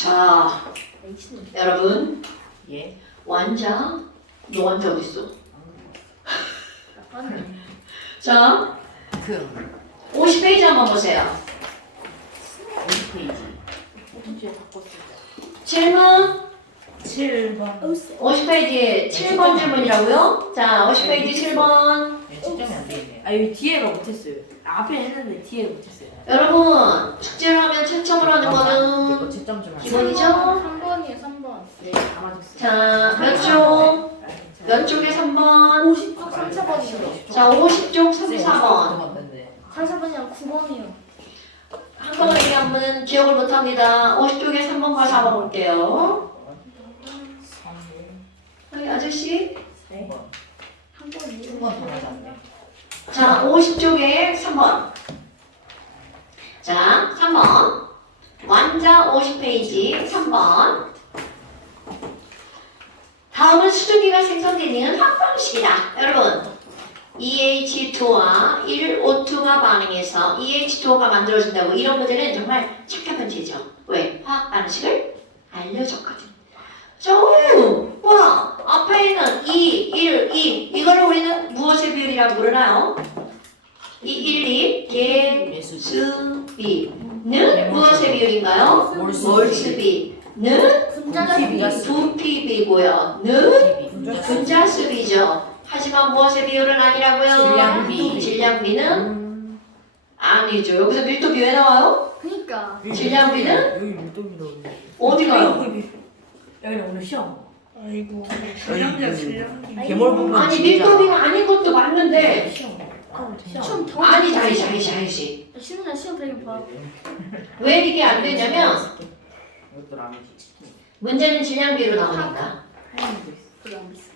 자, 여러분. 예. 완자. 너 완자 어딨어? 자, 50페이지 한번 보세요. 50페이지. 어떻게 바꿨을까? 질문. 7번. 50페이지에 7번 질문이라고요? 자, 50페이지 7번. 네, 측정이 안 되겠네. 아, 여기 뒤에가 못했어요. 앞에 했는데 뒤에가 못했어요. 여러분, 숙제를 하면 채점을 하는 이거 거는 채점 좀 하세요. 기본이죠? 3번이에요, 3번. 네, 다 맞았어요. 자, 몇 쪽? 몇 쪽에 3번? 50쪽 3, 4번이요. 자, 50쪽 3, 4번. 3, 4번이랑 9번이요. 한꺼번에 얘기하면 기억을 못합니다. 50쪽에 3번과 4번 볼게요. 여기 아저씨. 한 번이요. 1번 더 맞았네. 자, 50쪽에 3번. 자, 3번. 완자 50페이지 3번. 다음은 수증기가 생성되는 확방식이다. 여러분, EH2와 1O2가 반응해서 EH2O가 만들어진다고. 이런 문제는 정말 착각한 죄죠. 왜? 화학 반응식을 알려줬거든. 자, 와, 앞에 있는 2, 1, 2 이거를 우리는 무엇의 비율이라고 부르나요? 2, 1, 2 개수비는 무엇의 비율인가요? 몰수비는 부피비고요. 는 분자수비죠. 하지만 무엇의 비율은 아니라고요? 질량비는 아니죠. 여기서 밀도비 왜 나와요? 그니까. 질량비는 여기 밀도비 나오네. 어디 가요? 여기 오늘 시험. 아이고 질량비야 질량비. 개몰 부분. 아니 밀도비가 아닌 것도 맞는데 시험. 시험 더. 아니지 아니지 쉬는 날 시험 되게 봐. 왜 이게 안 되냐면 이것도 라면이지. 문제는 질량비로 나오니까. 그게 안 비싸.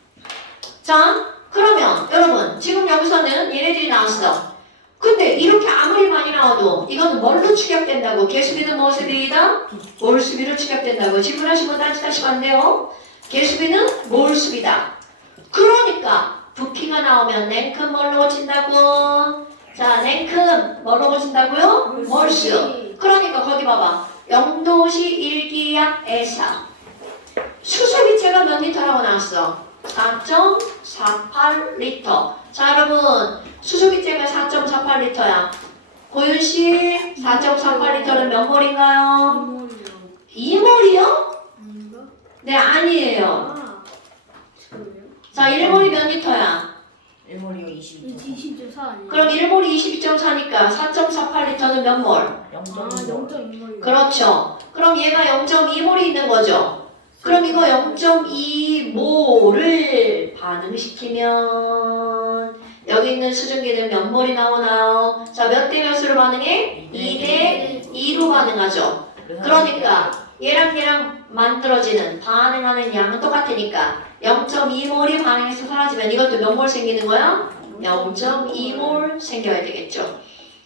자, 그러면 여러분 지금 여기서는 얘네들이 나왔어. 근데 이렇게 아무리 많이 나와도 이거는 뭘로 축약된다고? 개수비는 무엇의 비율이다? 몰수비로 축약된다고. 질문하시면 딴짓하시면 안 돼요. 개수비는 몰수비다. 그러니까 부피가 나오면 냉큼 뭘로 고친다고? 자, 냉큼 뭘로 고친다고요? 몰수. 그러니까 거기 봐봐. 0도시 1기압에서 수소비체가 몇 리터라고 나왔어? 4.48리터. 자, 여러분 수소비체가 4.48리터야. 고윤씨 4.48리터는 몇 몰인가요? 2몰이요? 아닌가? 네, 아니에요. 아. 그래요? 자, 1몰이 몇 리터야? 1몰이요 22. 20.4 아니에요? 그럼 1몰이 22.4니까 4.48리터는 몇 몰? 아, 0.2몰. 그렇죠. 그럼 얘가 0.2몰이 있는 거죠. 그럼 이거 0.2몰을 반응시키면 여기 있는 수증기는 몇 몰이 나오나요? 자, 몇 대 몇으로 반응해? 2대 2로 반응하죠. 그러니까 얘랑 만들어지는 반응하는 양은 똑같으니까 0.2몰이 반응해서 사라지면 이것도 몇 몰 생기는 거야? 0.2몰 생겨야 되겠죠.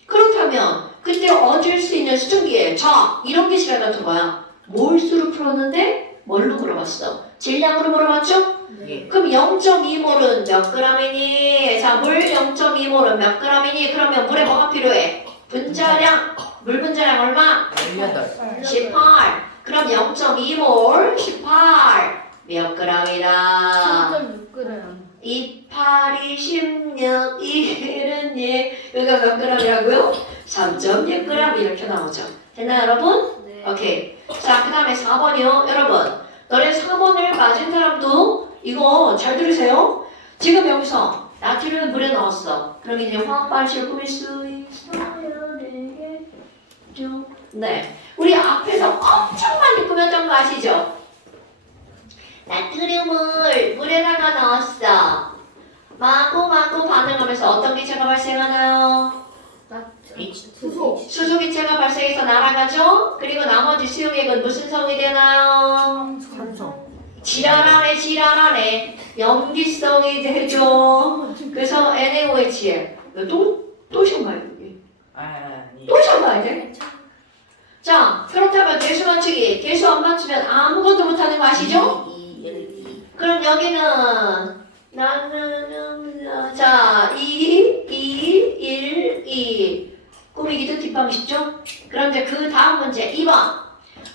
그렇다면 그때 얻을 수 있는 수증기에 자, 이런 게 시간 같은 거야. 몰수로 풀었는데 뭘로 물어봤어? 질량으로 물어봤죠? 예. 그럼 0.2몰은 몇 g이니? 자, 물 0.2몰은 몇 g이니? 그러면 물에 뭐가 필요해? 분자량, 물 분자량 얼마? 18. 18. 그럼 0.2몰 18. 몇 g이다? 3.6g. 28, 16, 1은 여기가 몇 g이라고요? 3.6g 이렇게 나오죠. 됐나요, 여러분? 네. 오케이. 자, 그 다음에 4번이요. 여러분, 너네 4번을 맞은 사람도 이거 잘 들으세요. 지금 여기서 나트륨을 물에 넣었어. 그럼 이제 화학 반식을 꾸밀 수 있어요. 되겠죠? 네. 우리 앞에서 엄청 많이 꾸몄던 거 아시죠? 나트륨을 물에다가 넣었어. 마구마구 반응하면서 어떤 기체가 발생하나요? 수소. 수소기체가 발생해서 날아가죠? 그리고 나머지 수용액은 무슨 성이 되나요? 산성. 지랄하네. 염기성이 되죠. 그래서 NaOH에 또 시험 봐야 돼. 아니. 또 시험 봐야 돼. 자, 그렇다면 개수 맞추기. 개수 안 맞추면 아무것도 못하는 거 아시죠? 2, 1, 2. 그럼 여기는 자, 2, 1, 2 꾸미기도 뒷방식죠? 그럼 이제 그 다음 문제 2번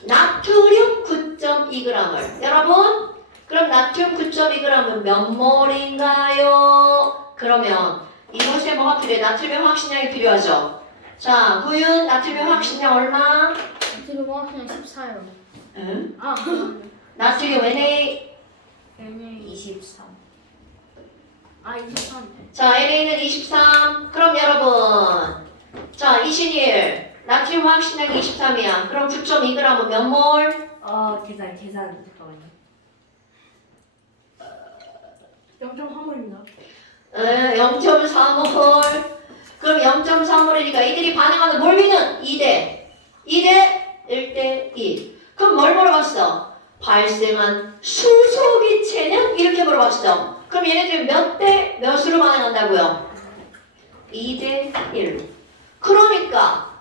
나트륨 9.2g을. 여러분, 그럼 나트륨 9.2g은 몇 몰인가요? 그러면 이곳에 뭐가 필요해? 나트륨 확신량이 필요하죠. 자, 구윤 나트륨 확신량 얼마? 지금 그냥 14요. 응? 아, 나트륨 Na. NA 23. 아 23. 자, NA는 23. 그럼 여러분, 자, 이신일 나트륨 확신량이 23이야. 그럼 9.2g은 몇 몰? 계산 잠깐만요. 0.3몰입니다. 0.4몰. 그럼 0.4몰이니까 이들이 반응하는 몰비는 2대 1대 2. 그럼 뭘 물어봤어? 발생한 수소기체는 이렇게 물어봤어. 그럼 얘네들 몇 대 몇으로 반응한다고요? 2대 1. 그러니까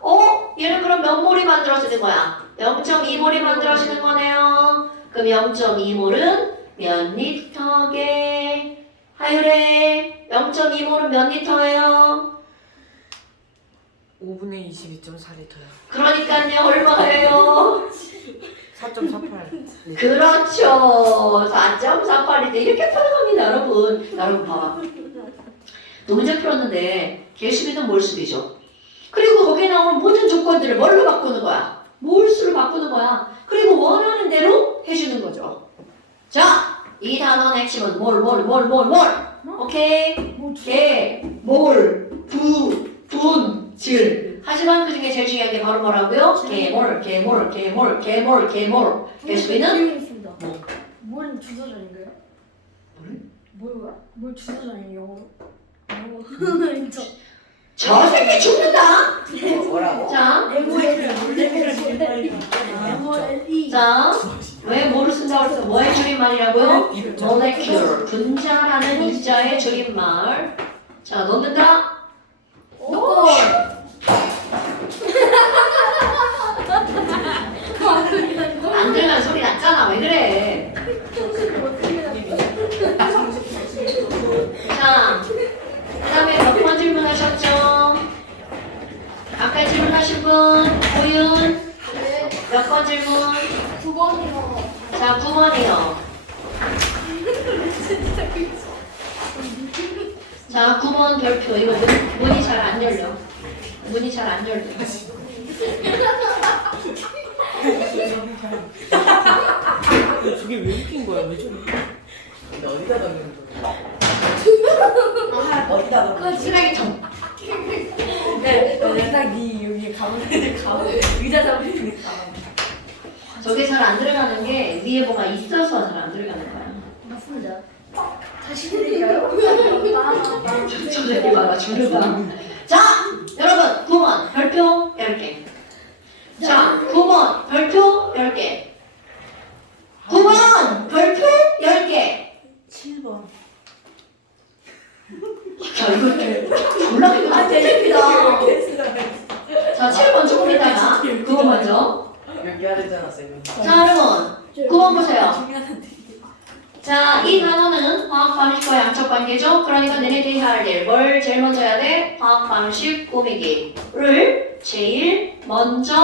얘는 그럼 몇 몰이 만들어지는 거야? 0.2몰이 만들어지는 거네요. 그럼 0.2몰은 몇 리터게? 하율에 0.2몰은 몇 리터예요? 5분의 22.4리터요. 그러니까요, 얼마예요? 4.48. 그렇죠. 4.48인데 이렇게 푸는 겁니다, 여러분. 여러분 봐봐. 두 문제 풀었는데 개수비는 몰수비죠. 그리고 거기에 나오는 모든 조건들을 뭘로 바꾸는 거야? 몰수로 바꾸는 거야. 그리고 원하는 대로 해주는 거죠. 자, 이 단원의 핵심은 몰. 오케이? 개, 몰, 부, 분, 질. 하지만 그 중에 제일 중요한 게 바로 뭐라고요? 개몰. 개수비는 있습니다. 뭐? 몰은 주소전인가요? 뭐야? 뭘 주소전이에요? 영어로? 인정. 저 새끼 죽는다. 뭐라고? 자, MOLE. 자, 왜 뭐를 쓴다고 했어? 뭐의 줄임말이라고요? molecule. 분자라는 이자의 줄임말. 자, 넣는다. 오! 안 들면 소리 났잖아. 왜 그래? 자, 그 다음에 몇 번 질문하셨죠? 아까 질문하신 분, 고윤. 몇 번 질문? 9번이요. 자, 9번이요. 자, 9번 별표. 이거 문이 잘 안 열려. 문이 잘 안 열려. 저게 왜 웃긴 거야? 왜 저래? 근데 어디다 넣는 거야? 어디다 넣는 거야? 쓰레기통. 딱네 여기 가운데 의자 잡히는 가방. 저게 잘 안 들어가는 게 위에 뭐가 있어서 잘 안 들어가는 거야. 맞습니다. 다시 드릴까요? 저저기 봐라, 저를 봐. 자, 여러분, 9번 별표 10개. 자, 9번 별표 10개. 9번 별표 10개. 7번. 자, 이거 졸라 이거 대입니다. 자, 7번 조금 이따가 9번 먼저. 몇개 하랬잖아, 쌤. 자, 여러분, 9번 보세요. 자, 이 단어는 화학 방식과 양적 관계죠. 그러니까 너네들이 할 일, 뭘 제일 먼저 해야 돼? 화학 방식 꾸미기를 제일 먼저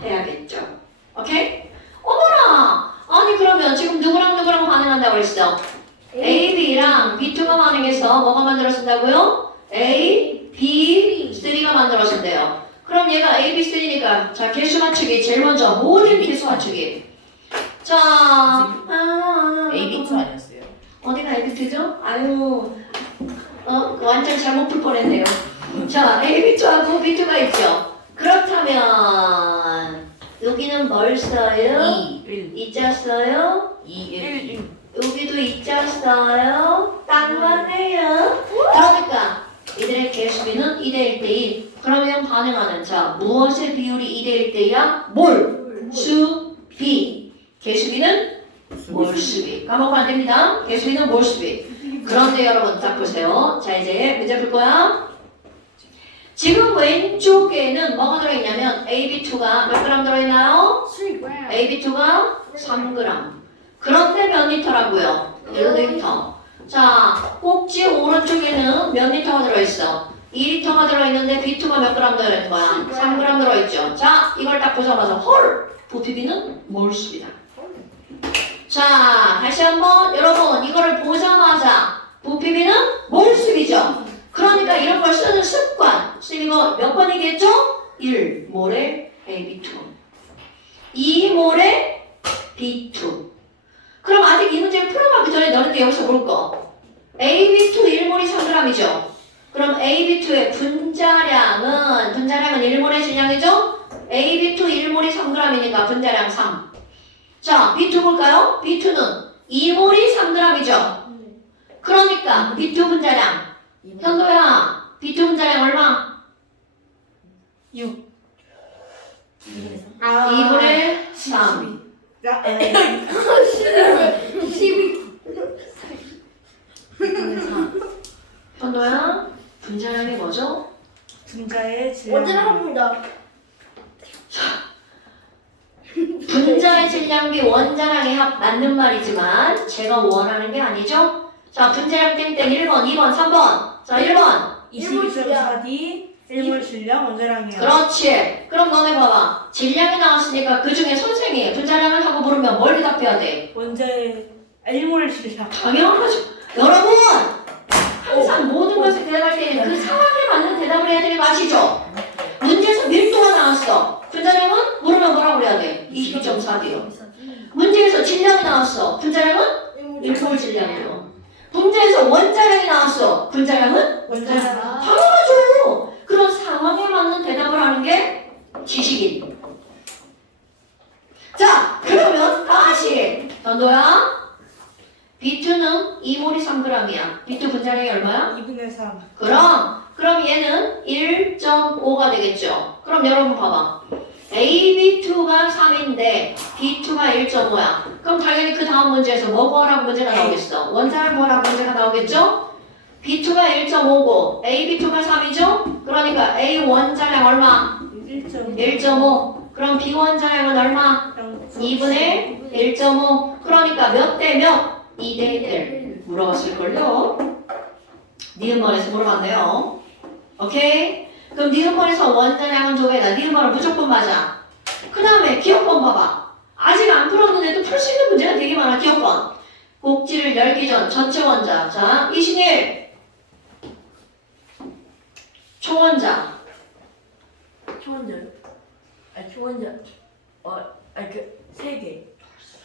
해야겠죠. 오케이? 어머나! 아니 그러면 지금 누구랑 반응한다고 그랬어? A, B랑 B2가 반응해서 뭐가 만들어진다고요? A, B, 3가 만들어진대요. 그럼 얘가 A, B, 3니까 자, 개수 맞추기 제일 먼저 모든 개수 맞추기. 자, AB2 아니었어요? 어디가 A2죠? 아유, 완전 잘못 풀 뻔했네요. 자, A2하고 B2가 있죠. 그렇다면 여기는 뭘 써요? 2자 써요? 1. 여기도 2자 써요? 딱 맞네요. 그러니까 이들의 개수비는 2대 1대2. 그러면 반응하는 자, 무엇의 비율이 2대 1대2야? 몰, 수, 비. 개수비는 몰수비. 까먹으면 안 됩니다. 개수비는 몰수비. 그런데 여러분 딱 보세요. 자, 이제 문제 풀 거야. 지금 왼쪽에는 뭐가 들어있냐면 AB2가 몇 그램 들어있나요? 3g. AB2가 3g. 그런데 몇 리터라고요? 1리터. 자, 꼭지 오른쪽에는 몇 리터가 들어있어? 2리터가 들어있는데 B2가 몇 그램 들어있는 거야? 3g 들어있죠. 자, 이걸 딱 보자마자 헐! 부피비는 몰수비다. 자, 다시 한번 여러분 이거를 보자마자 부피비는 몰수비죠. 그러니까 이런 걸 쓰는 습관. 선생님 이거 몇 번이겠죠? 1몰에 AB2 2몰에 B2. 그럼 아직 이 문제를 풀어가기 전에 너희들 여기서 볼 거. AB2 1몰이 3g이죠. 그럼 AB2의 분자량은 1몰의 질량이죠? AB2 1몰이 3g이니까 분자량 3. 자, B2 볼까요? B2는 2몰이 3g이죠. 그러니까 B2 분자량. 현도야, B2 분자량 얼마? 6. 2분의 3. 야, 12. 현도야, 분자량이 뭐죠? 분자의 질량. 언제나 합니다. 분자의 질량비 원자량의 합 맞는 말이지만 제가 원하는 게 아니죠? 자, 분자량 땡땡 1번, 2번, 3번. 자, 1번. 22.4D 1몰 질량 원자량이야. 그렇지. 그럼 너네 봐봐. 질량이 나왔으니까 그 중에 선생이 분자량을 하고 물으면 뭘 대답해야 돼? 원자의 1몰 질량. 당연하죠. 여러분! 항상 모든 것을 대답할 때는 그 상황에 맞는 대답을 해야 되는 거 아시죠? 문제에서 밀도가 나왔어. 분자량은 물으면 뭐라고 그래야 돼? 22.4D요. 문제에서 질량이 나왔어. 분자량은 1몰 질량이요. 문제에서 원자량이 나왔어. 분자량은? 원자량. 당연하죠. 그런 상황에 맞는 대답을 하는 게 지식인. 자, 그러면 다시 전도야. B2는 2몰이 3g이야. B2 분자량이 얼마야? 2분의 3. 그럼 얘는 1.5가 되겠죠. 그럼 여러분 봐봐. AB2가 3인데 B2가 1.5야. 그럼 당연히 그 다음 문제에서 뭐 구하라고 문제가 나오겠어? 원자를 구하라고 문제가 나오겠죠? B2가 1.5고 AB2가 3이죠? 그러니까 A 원자량 얼마? 1.5. 그럼 B 원자량은 얼마? 2분의 1.5. 그러니까 몇 대 몇? 2대 1. 물어봤을걸요? 니은번에서 물어봤네요. 오케이? 그럼 니은번에서 원자량은 2배다. 니은번은 무조건 맞아. 그 다음에 기억번 봐봐. 아직 안 풀었는데도 풀 수 있는 문제가 되게 많아. 기억번. 꼭지를 열기 전 전체 원자. 자, 21. 초원자. 초원자요? 아, 초원자. 세 개.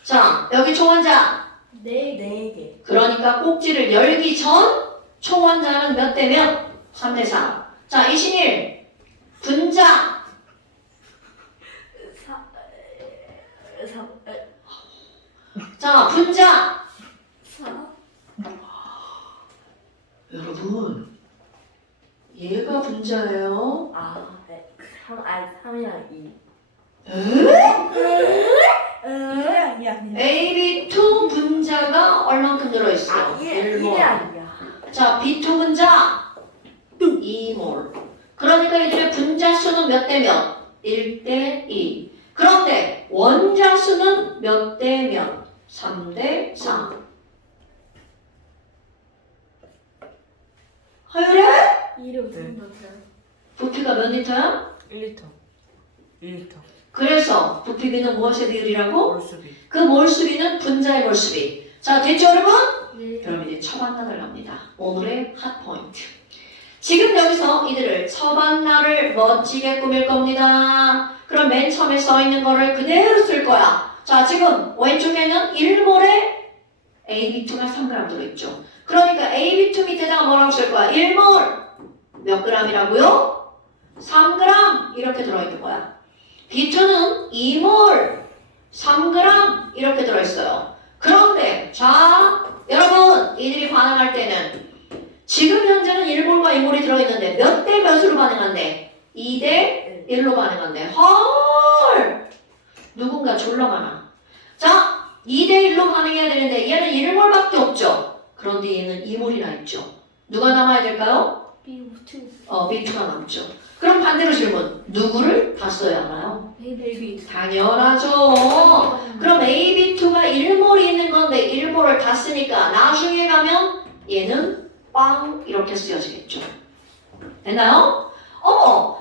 자, 여기 초원자. 네 개. 그러니까 꼭지를 열기 전 초원자는 몇 대 몇? 3대 4. 자, 21. 분자. 자, 분자. 4. 여러분, 얘가 분자예요. 아, 3이랑 2. 아니야. AB2 분자가 얼만큼 들어있어? 아, 1몰. 1몰. 자, B2 분자 2몰. 그러니까 이들의 분자 수는 몇 대 몇? 1대 2. 그런데 원자 수는 몇 대 몇? 3대 4. 하율이? 이름 부피가 몇 리터야? 1리터. 1리터. 그래서 부피비는 무엇의 비율이라고? 몰수비. 그 몰수비는 분자의 몰수비. 자, 됐죠 여러분? 네. 그럼 이제 처반나를 갑니다. 오늘의 핫포인트. 지금 여기서 이들을 처반나를 멋지게 꾸밀 겁니다. 그럼 맨 처음에 써 있는 거를 그대로 쓸 거야. 자, 지금 왼쪽에는 1몰에 AB2가 3g 들어있죠. 그러니까 AB2 밑에다가 뭐라고 쓸 거야? 1몰 몇 g이라고요? 3g 이렇게 들어있는 거야. B2는 2몰 3g 이렇게 들어있어요. 그런데 자, 여러분 이들이 반응할 때는 지금 현재는 1몰과 2몰이 들어있는데 몇 대 몇으로 반응한대? 2대 1로 반응한대. 헐! 누군가 졸라 많아. 자, 2대 1로 반응해야 되는데 얘는 1몰밖에 없죠. 그런데 얘는 2몰이나 있죠. 누가 남아야 될까요? B2. B2가 남죠. 그럼 반대로 질문. 누구를 다 써야 하나요? AB. 당연하죠. 그럼 AB2가 1몰이 있는 건데 1몰을 다 쓰니까 나중에 가면 얘는 빵 이렇게 쓰여지겠죠. 됐나요?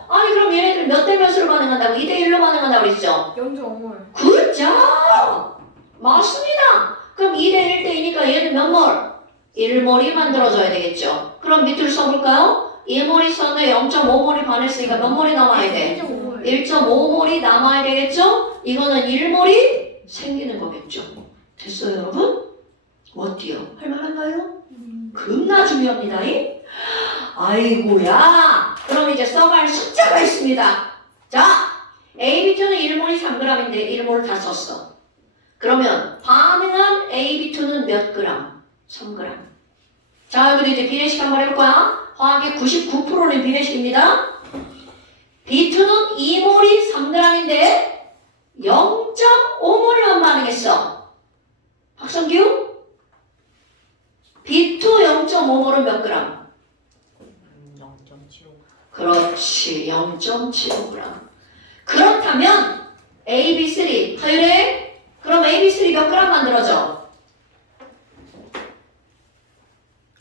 아니 그럼 얘네들 몇 대 몇으로 반응한다고? 2대 1로 반응한다고 그랬죠? 0.5몰. 굿잡! 맞습니다. 그럼 2대 1대 2니까 얘는 몇 몰? 1몰이 만들어져야 되겠죠. 그럼 밑으로 써볼까요? 2몰이 썼는데 0.5몰이 반했으니까 몇 몰이 남아야 돼? 1.5몰. 1.5몰이 남아야 되겠죠? 이거는 1몰이 생기는 거겠죠. 됐어요 여러분? 어때요? 할만한가요? 겁나 중요합니다. 아이고야. 그럼 이제 써갈 숫자가 있습니다. 자, AB2는 1몰이 3g인데 1몰 다 썼어. 그러면 반응한 AB2는 몇 그램? 3g. 자, 여기도 이제 비례식 한번 해볼 거야. 화학의 99%는 비례식입니다. B2는 2몰이 3g인데 0.5몰만 반응했어. 박성규? B2 0.5몰은 몇 그램? 0.75. 그렇지, 0.75g. 그렇다면 AB3 화율에 그럼 AB3 몇 그램 만들어져?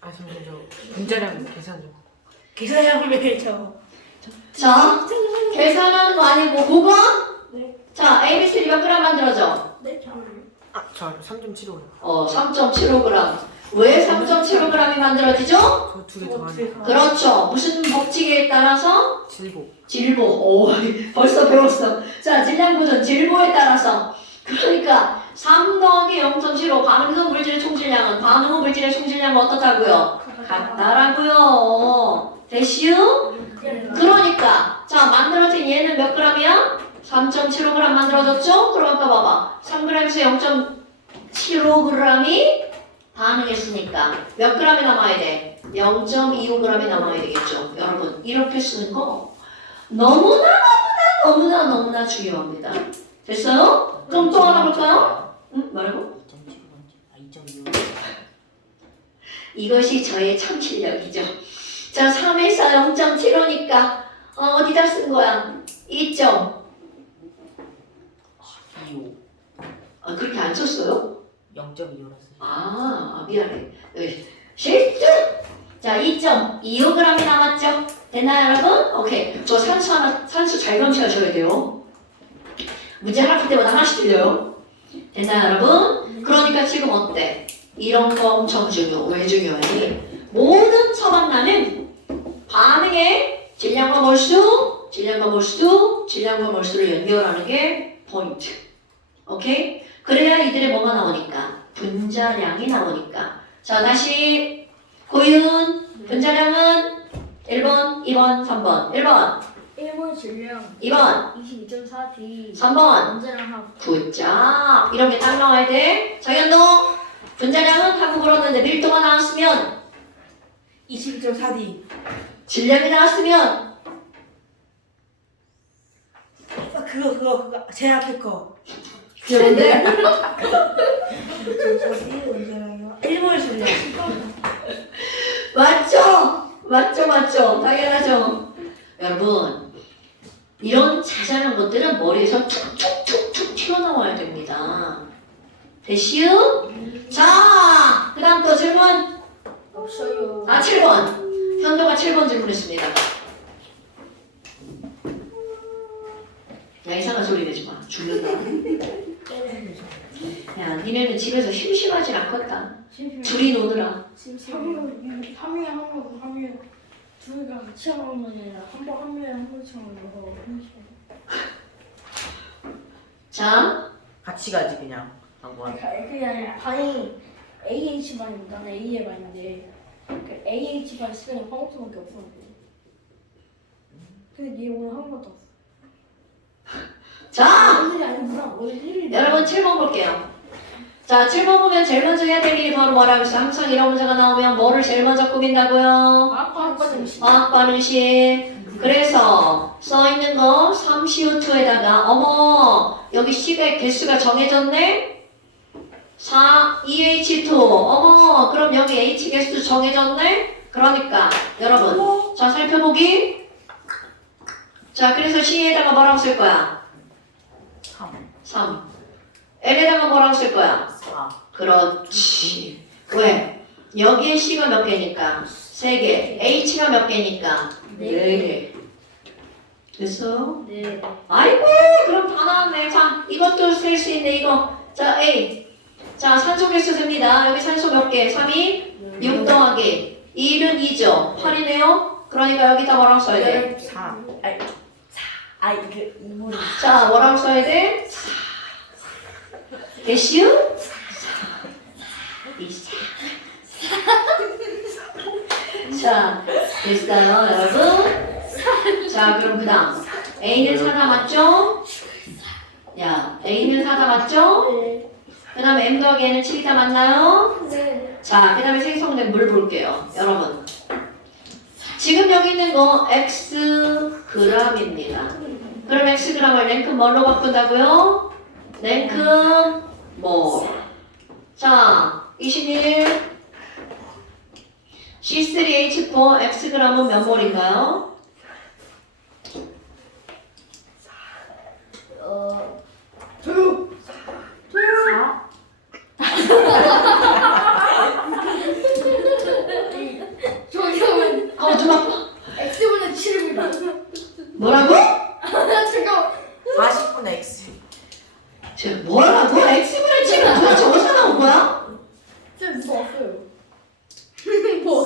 아 잠시만 저 문자량 계산 좀. 계산해보면 되죠. 자, 계산하는 거 아니고 그거? 네. 자, AB3 몇 그램 만들어져? 네, 잠깐만요. 아저 3.75. 3.75g. 왜 3.75g이 만들어지죠? 저 두 개 더 하네. 그렇죠. 무슨 법칙에 따라서? 질보. 질보. 오, 벌써 배웠어. 자, 질량보전 질보에 따라서. 그러니까 3 더하기 0.75 반응 후 물질의 총질량은 반응 후 물질의 총질량은 어떻다고요? 같다라고요. 됐슈? 그러니까 자 만들어진 얘는 몇 g이야? 3.75g 만들어졌죠? 그럼 아까 봐봐. 3g에서 0.75g이 반응했으니까 몇 g이 남아야 돼? 0.25g이 남아야 되겠죠. 여러분 이렇게 쓰는 거 너무나 중요합니다. 됐어요? 그럼 또 하나 볼까요? 응? 뭐라고? 2.25. 이것이 저의 참 실력이죠. 자, 3에서 0.75니까 어디다 쓴 거야? 2점. 25. 그렇게 안 썼어요? 0.25라서. 미안해. 네. 실수! 자, 2.25g이 남았죠? 됐나요, 여러분? 오케이. 저 산수 잘 검시하셔야 돼요. 문제 하나 풀 때마다 하나씩 틀려요. 됐나요, 여러분? 그러니까 지금 어때? 이런 거 엄청 중요. 왜 중요해? 모든 처방란은 반응의 질량과 몰수, 질량과 몰수를 연결하는 게 포인트. 오케이? 그래야 이들의 뭐가 나오니까? 분자량이 나오니까. 자, 다시 고윤 분자량은 1번, 2번, 3번. 1번, 1몰 질량 2번, 22.4D. 3번. 언제랑 하고. 굿잡. 이런 게 딱 나와야 돼. 정현도 분자량은 하고 물었는데 밀도가 나왔으면 22.4D. 질량이 나왔으면 그거 제 앞에 거. 그게 뭔데? 22.4D 언제랑요? 1몰 실량. 맞죠. 당연하죠. 여러분, 이런 자잘한 것들은 머리에서 툭툭툭툭 튀어나와야 됩니다. 됐슈? 자, 그 다음 또 질문. 없어요. 7번. 현도가 7번 질문했습니다. 야, 이상한 소리 내지 마. 죽는다. 야, 니네는 집에서 심심하진 않겠다. 둘이 노느라. 3일 한번 3일 둘이가 같이 하는 건 아니라 한 명에 한 번씩 하는 거. 자, 같이 가지 그냥 한번. 그냥 반이 AH 반입니다. 나는 A의 반인데 그 AH 반 쓰는 화목수밖에 없었는데. 근데 얘 오늘 한 번도 없어. 자, 오늘이 아니구나. 오늘 1일이야. 여러분 7번 볼게요. 자, 7번 보면 제일 먼저 해야 될 일이 바로 뭐라고 했어? 항상 이런 문제가 나오면 뭐를 제일 먼저 꾸민다고요? 아까 화학 반응식. 그래서 써있는 거 3CO2에다가 어머 여기 C의 개수가 정해졌네? 2H2 어머 그럼 여기 H 개수 정해졌네? 그러니까 여러분 자 살펴보기. 자 그래서 C에다가 뭐라고 쓸 거야? 3. L에다가 뭐라고 쓸 거야? 4. 그렇지. 왜? 여기에 C가 몇 개니까? 3개. H가 몇 개니까? 4개. 됐어요? 네. 아이고, 그럼 다 나왔네. 자, 이것도 쓸 수 있네, 이거. 자, A. 자, 산소 개수 됩니다. 여기 산소 몇 개? 3이 6 더하기 1은 2죠. 8이네요. 그러니까 여기다 뭐라고 써야 돼? 4. 아니, 4. 아니, 그, 이모는. 자, 뭐라고 써야 돼? 개시우? 24. 자, 됐어요, 여러분. 자, 그럼 그 다음. A는 4다 맞죠? 야, A는 4다 맞죠? 네. 그 다음에 M 더하기 N은 7이다 맞나요? 네. 자, 그 다음에 생성된 물 볼게요, 여러분. 지금 여기 있는 거 X g입니다. 그럼 X g을 랭크 뭘로 바꾼다고요? 랭크 몰. 자, 21. C3H4 X g은 몇 몰인가요? 조용. 조용. 4. 조용은 좀 아파. X분의 7입니다. 뭐라고? 잠깐. 40분의 X. 쟤 뭐라고? X분의 7은 도대체 어디서 나온 거야? 쌤 무서웠어요. 뭐?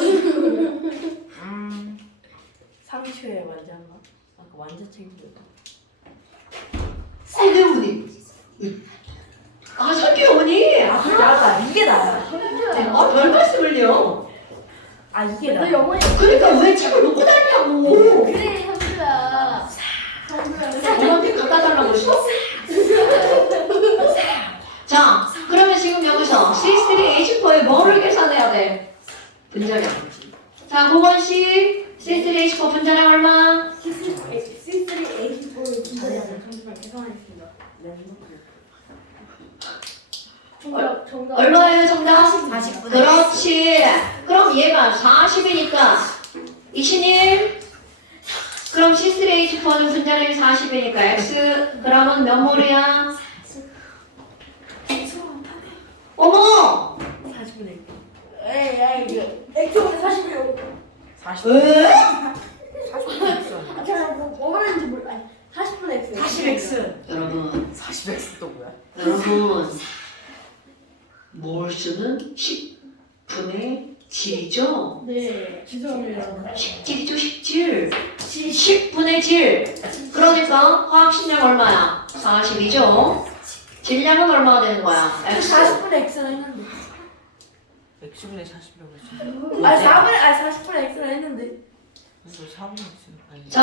3초에 완자인가? 아까 완자 책임졌다. 세대문이. 아, 설계원이. 나가 이게 나야. 아, 별 말씀을요. 아 이게 너 나. 영어에 그러니까 왜 책을 놓고 다니냐고. 그래 현주야. 엄마한테 갖다 달라고 했어? 자, 그러면 지금 여기서 C3H4의 뭐를 계산해야 돼? 분자량. 자, 고건 씨, C3H4 분자량 얼마? C3H4를 잠시만 계산하겠습니다. 정답. 얼마예요, 정답? 40분의 그렇지. 그럼 얘가 40이니까 21. 그럼 C3H4는 분자량이 40이니까 X 그러면 몇 몰이야? 어머! 40분의 에이 X분의 40이요. 40. 에? 40분의 X. 아 잠깐 뭐 말하는지 몰라. 아니 40분의 X. 40x. 여러분, 40X 또 뭐야? 여러분, 몰수는 10분의 7이죠? 네. 죄송합니다. 10질이죠, 10질. 10분의 질. 그러니까 화학식량 얼마야? 40이죠? 질량은 얼마가 되는 거야? X. 40분의 X는 했는데. X분의 40이라고 했지. 아 40분의 X는 했는데. 그래서 4분의 X. 아니. 자,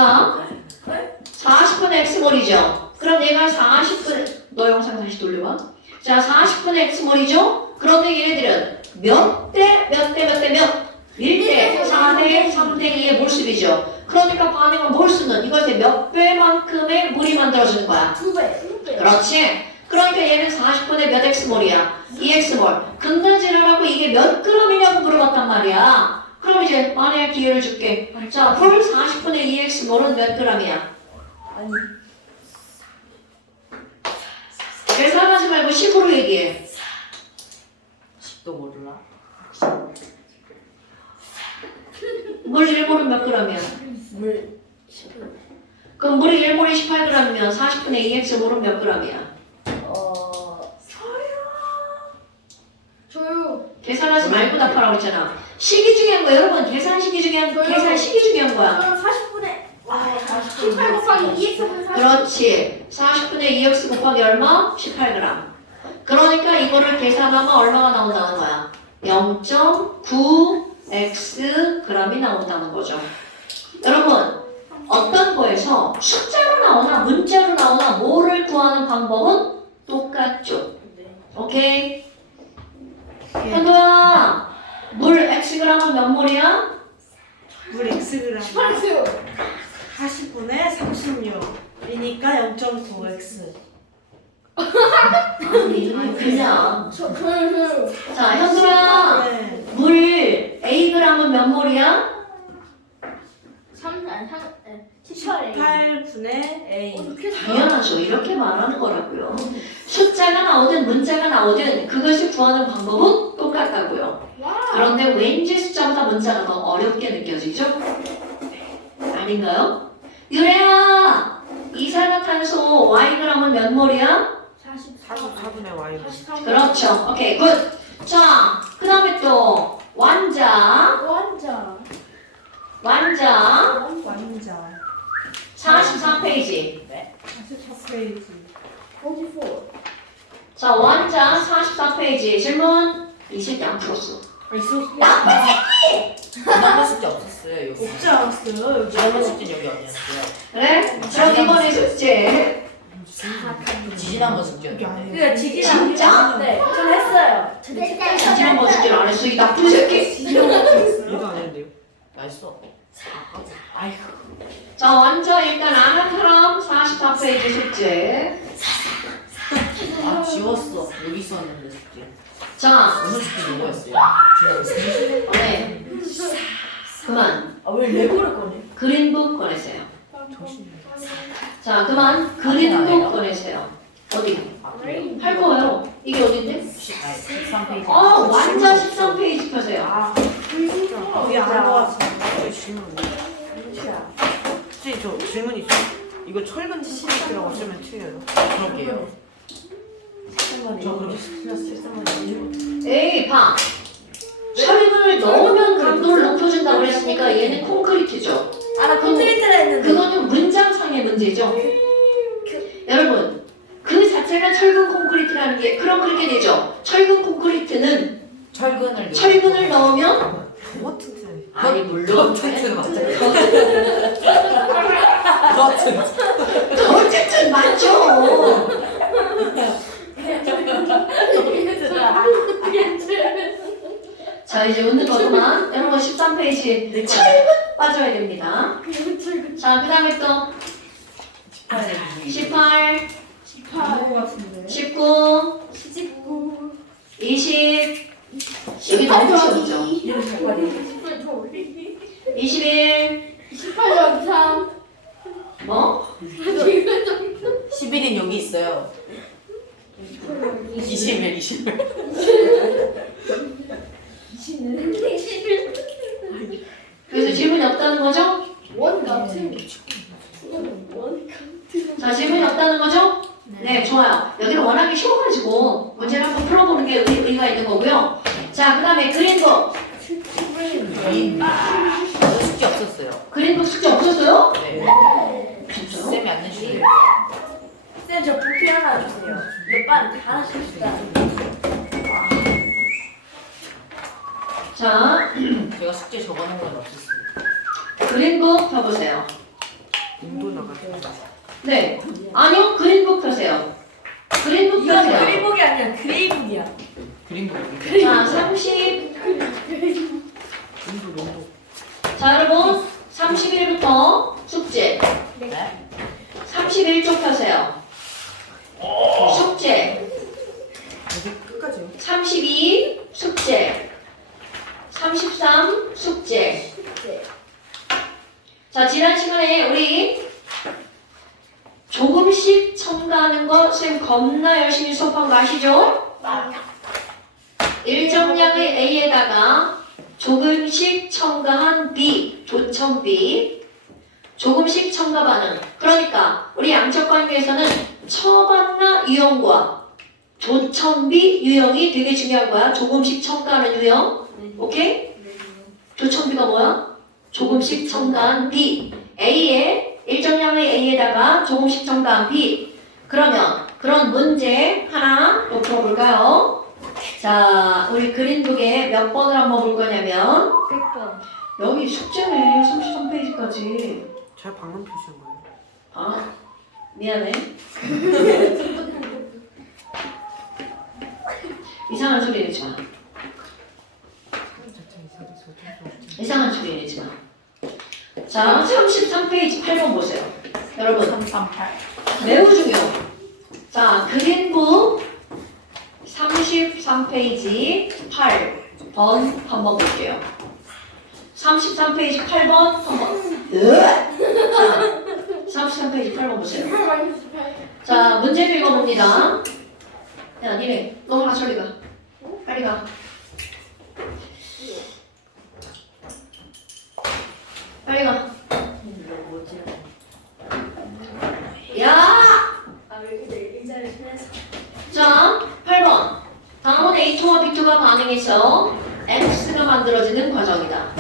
40분의 X몰이죠? 그럼 얘가 40분, 너 영상 다시 돌려봐. 자, 40분의 X몰이죠? 그런데 얘네들은 몇 대, 몇 대, 몇 대, 몇? 1대, 4대, 3대 2의 몰수비죠. 그러니까 반응은 몰수는 이것의 몇 배만큼의 물이 만들어주는 거야. 2배. 그렇지? 그러니까 얘는 40분의 몇 X몰이야? 2X몰. 근근질을 하고 이게 몇 g이냐고 물어봤단 말이야. 그럼 이제 만약 기회를 줄게. 자, 풀 40분의 2X몰은 몇 g이야? 아니. 계산하지 말고 10으로 얘기해. 10도 모르나? 물 1몰은 몇 g이야? 물. 그럼 물이 1몰이 18g이면 40분의 2X몰은 몇 g이야? 저요. 계산하지 말고 답하라고 했잖아. 식이 중요한 거야. 여러분, 계산식이 중요한 거, 계산식이 중요한 거야. 그럼 40분의 18 곱하기 2X분의 40. 그렇지. 40분의 2X 곱하기 얼마? 18g. 그러니까 이거를 계산하면 얼마가 나온다는 거야? 0.9X g이 나온다는 거죠. 여러분, 어떤 거에서 숫자로 나오나 문자로 나오나 뭐를 구하는 방법은 똑같죠. 오케이? 현도야, 물 Xg은 몇 몰이야? 물 xg. 18X요. 40분의 36이니까 0.9x. 아니, 그냥. 저요. 자, 현도야, 네. 물 Ag은 몇 몰이야? 18. 8분의 a. 당연하죠. 이렇게 말하는 거라고요. 숫자가 나오든 문자가 나오든 그것을 구하는 방법은 똑같다고요. 그런데 왠지 숫자보다 문자가 더 어렵게 느껴지죠? 아니 어딘가요? 유래야! 이산화탄소 Yg은 몇 몰이야? 44분의 Y. 43. 그렇죠. 오케이, 굿. 자, 그 다음에 또 완자. 완자. 완자. 완자. 44페이지. 44페이지. 44. 자, 완자 44페이지. 질문. 이 새끼 안 풀었어. 지난번 숙제 없었어요 여기. 없지 않았어요? 여기. 지난번 숙제 여기 아니었어요. 그래? 그럼 이번에 숙제. 지난번 숙제. 여기 아니에요. 그러니까 지지랑 진짜? 네, 전 했어요. 지난번 숙제를 안 했어. 이 나쁜 새끼. 이거 아닌데요? 맛있어. 아이고. 자, 완자 일단 아나처럼 44페이지 숙제. 아 지웠어. 여기 있었는데 숙제. 자, 무슨 숙제 누구였어요? 지난번. 네. 그만. 아왜 레고를 꺼내? 그린북 꺼내세요. 자, 그만. 그린북 꺼내세요. 어디? 할 거예요. 이게 어딘데? 13페이지. 완자 13페이지 펴세요. 아, 여기 안것 같은데. 질문. 혹시 저 질문 있어요? 이거 철근 시리즈라고 쓰면 틀려요. 그럴게요. 저 그렇게 틀렸어요. 에이, 봐. 철근을 넣으면 강도를 높여준다고 그랬으니까 얘는 콘크리트죠. 아나 콘크리트라 했는데. 그거는 문장상의 문제죠. 여러분, 그 자체가 철근 콘크리트라는 게 그럼 그렇게 되죠. 철근 콘크리트는 철근을 넣으면 버튼. 아니 물론 버튼 맞아요. 어쨌든 맞죠. 자, 이제 웃는 거구만. 여러분 13페이지 철근 빠져야 됩니다. 자, 그 다음에 또 18, 안것 같은데. 19, 19. 20 여기 너무 쉬워죠. 21 18점 3. 뭐? 11인 여기 있어요. 21, 21. 그래서 질문이 없다는 거죠? 원 같은. 원 자, 질문이 없다는 거죠? 네, 좋아요. 여기는 워낙에 쉬워가지고 문제를 한번 풀어보는 게 의미가 있는 거고요. 자, 그 다음에 그린북. 숙제 없었어요. 그린북 숙제 없었어요? 네. 진짜요? 쌤이 안 내주세요. 쌤, 저 부피 하나 주세요. 옆반 다 하나씩 줍시다. 자, 제가 숙제 적어놓은 건 없었어요. 그린북 펴보세요. 인도 나가죠. 네. 아니요, 그린북 펴세요. 그린북 이건 펴세요. 그린북이 아니라 그레이북이야. 그림북. 자, 30. 인도 너무. 자, 여러분. 31부터 숙제. 네? 31쪽 펴세요. 숙제. 여기 끝까지요. 32 숙제. 33 숙제. 자, 지난 시간에 우리 조금씩 첨가하는 거 쌤 겁나 열심히 수업한 거 아시죠? 일정량의 A에다가 조금씩 첨가한 B, 조첨 B, 조금씩 첨가 반응. 그러니까 우리 양적 관계에서는 처반나 유형과 조첨 B 유형이 되게 중요한 거야. 조금씩 첨가하는 유형. 오케이? 조첨 B가 뭐야? 조금씩 첨가한 B. A에 일정량의 A에다가 조금씩 첨가한 B. 그러면 그런 문제 하나 또 풀어볼까요? 자, 우리 그린북에 몇 번을 한번 볼 거냐면 100번. 여기 숙제네. 33페이지까지. 잘 방금 표시한 거예요. 아, 미안해. 이상한 소리 내지 마. 이상한 소리 내지 마. 자, 33페이지 8번 보세요. 여러분, 338. 매우 중요해요. 자, 그린북 33페이지 8번 한번 볼게요. 33페이지 8번 한번. 자, 33페이지 8번 보세요. 자, 문제를 읽어봅니다. 야, 니네 너가 저리 가. 빨리 가. 빨리 가. 뭐지? 야! 왜 이렇게 의자를 피해서. 자, 8번. 다음은 A2와 B2가 반응해서 X가 만들어지는 과정이다.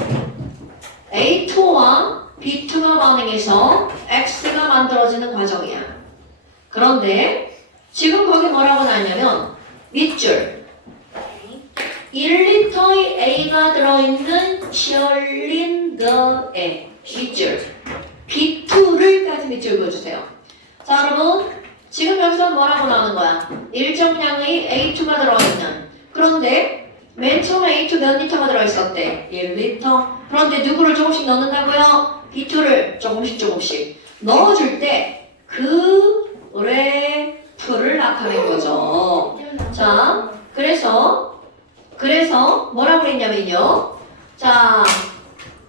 A2와 B2가 반응해서 X가 만들어지는 과정이야. 그런데 지금 거기 뭐라고 나왔냐면 밑줄 1리터의 A가 들어있는 시얼린더에 밑줄 B2를까지 밑줄 그어주세요. 자, 여러분 지금 여기서 뭐라고 나오는 거야? 일정량의 A2가 들어있는. 그런데 맨 처음에 A2 몇 리터가 들어있었대? 1리터. 그런데 누구를 조금씩 넣는다고요? B2를 조금씩 넣어줄 때 그 그래프를 나타낸 거죠. 자, 그래서 뭐라고 그랬냐면요. 자,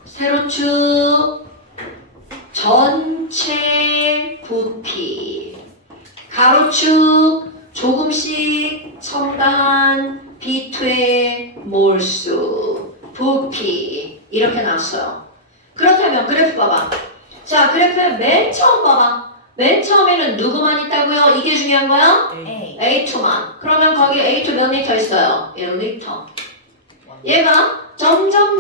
세로축 전체 부피 가로축 조금씩 첨가한 B2의 몰수 부피 이렇게 나왔어요. 그렇다면 그래프 봐봐. 자, 그래프의 맨 처음 봐봐. 맨 처음에는 누구만 있다고요? 이게 중요한 거야? A2만. 그러면 거기 A2 몇 리터 있어요? 1리터. 얘가 점점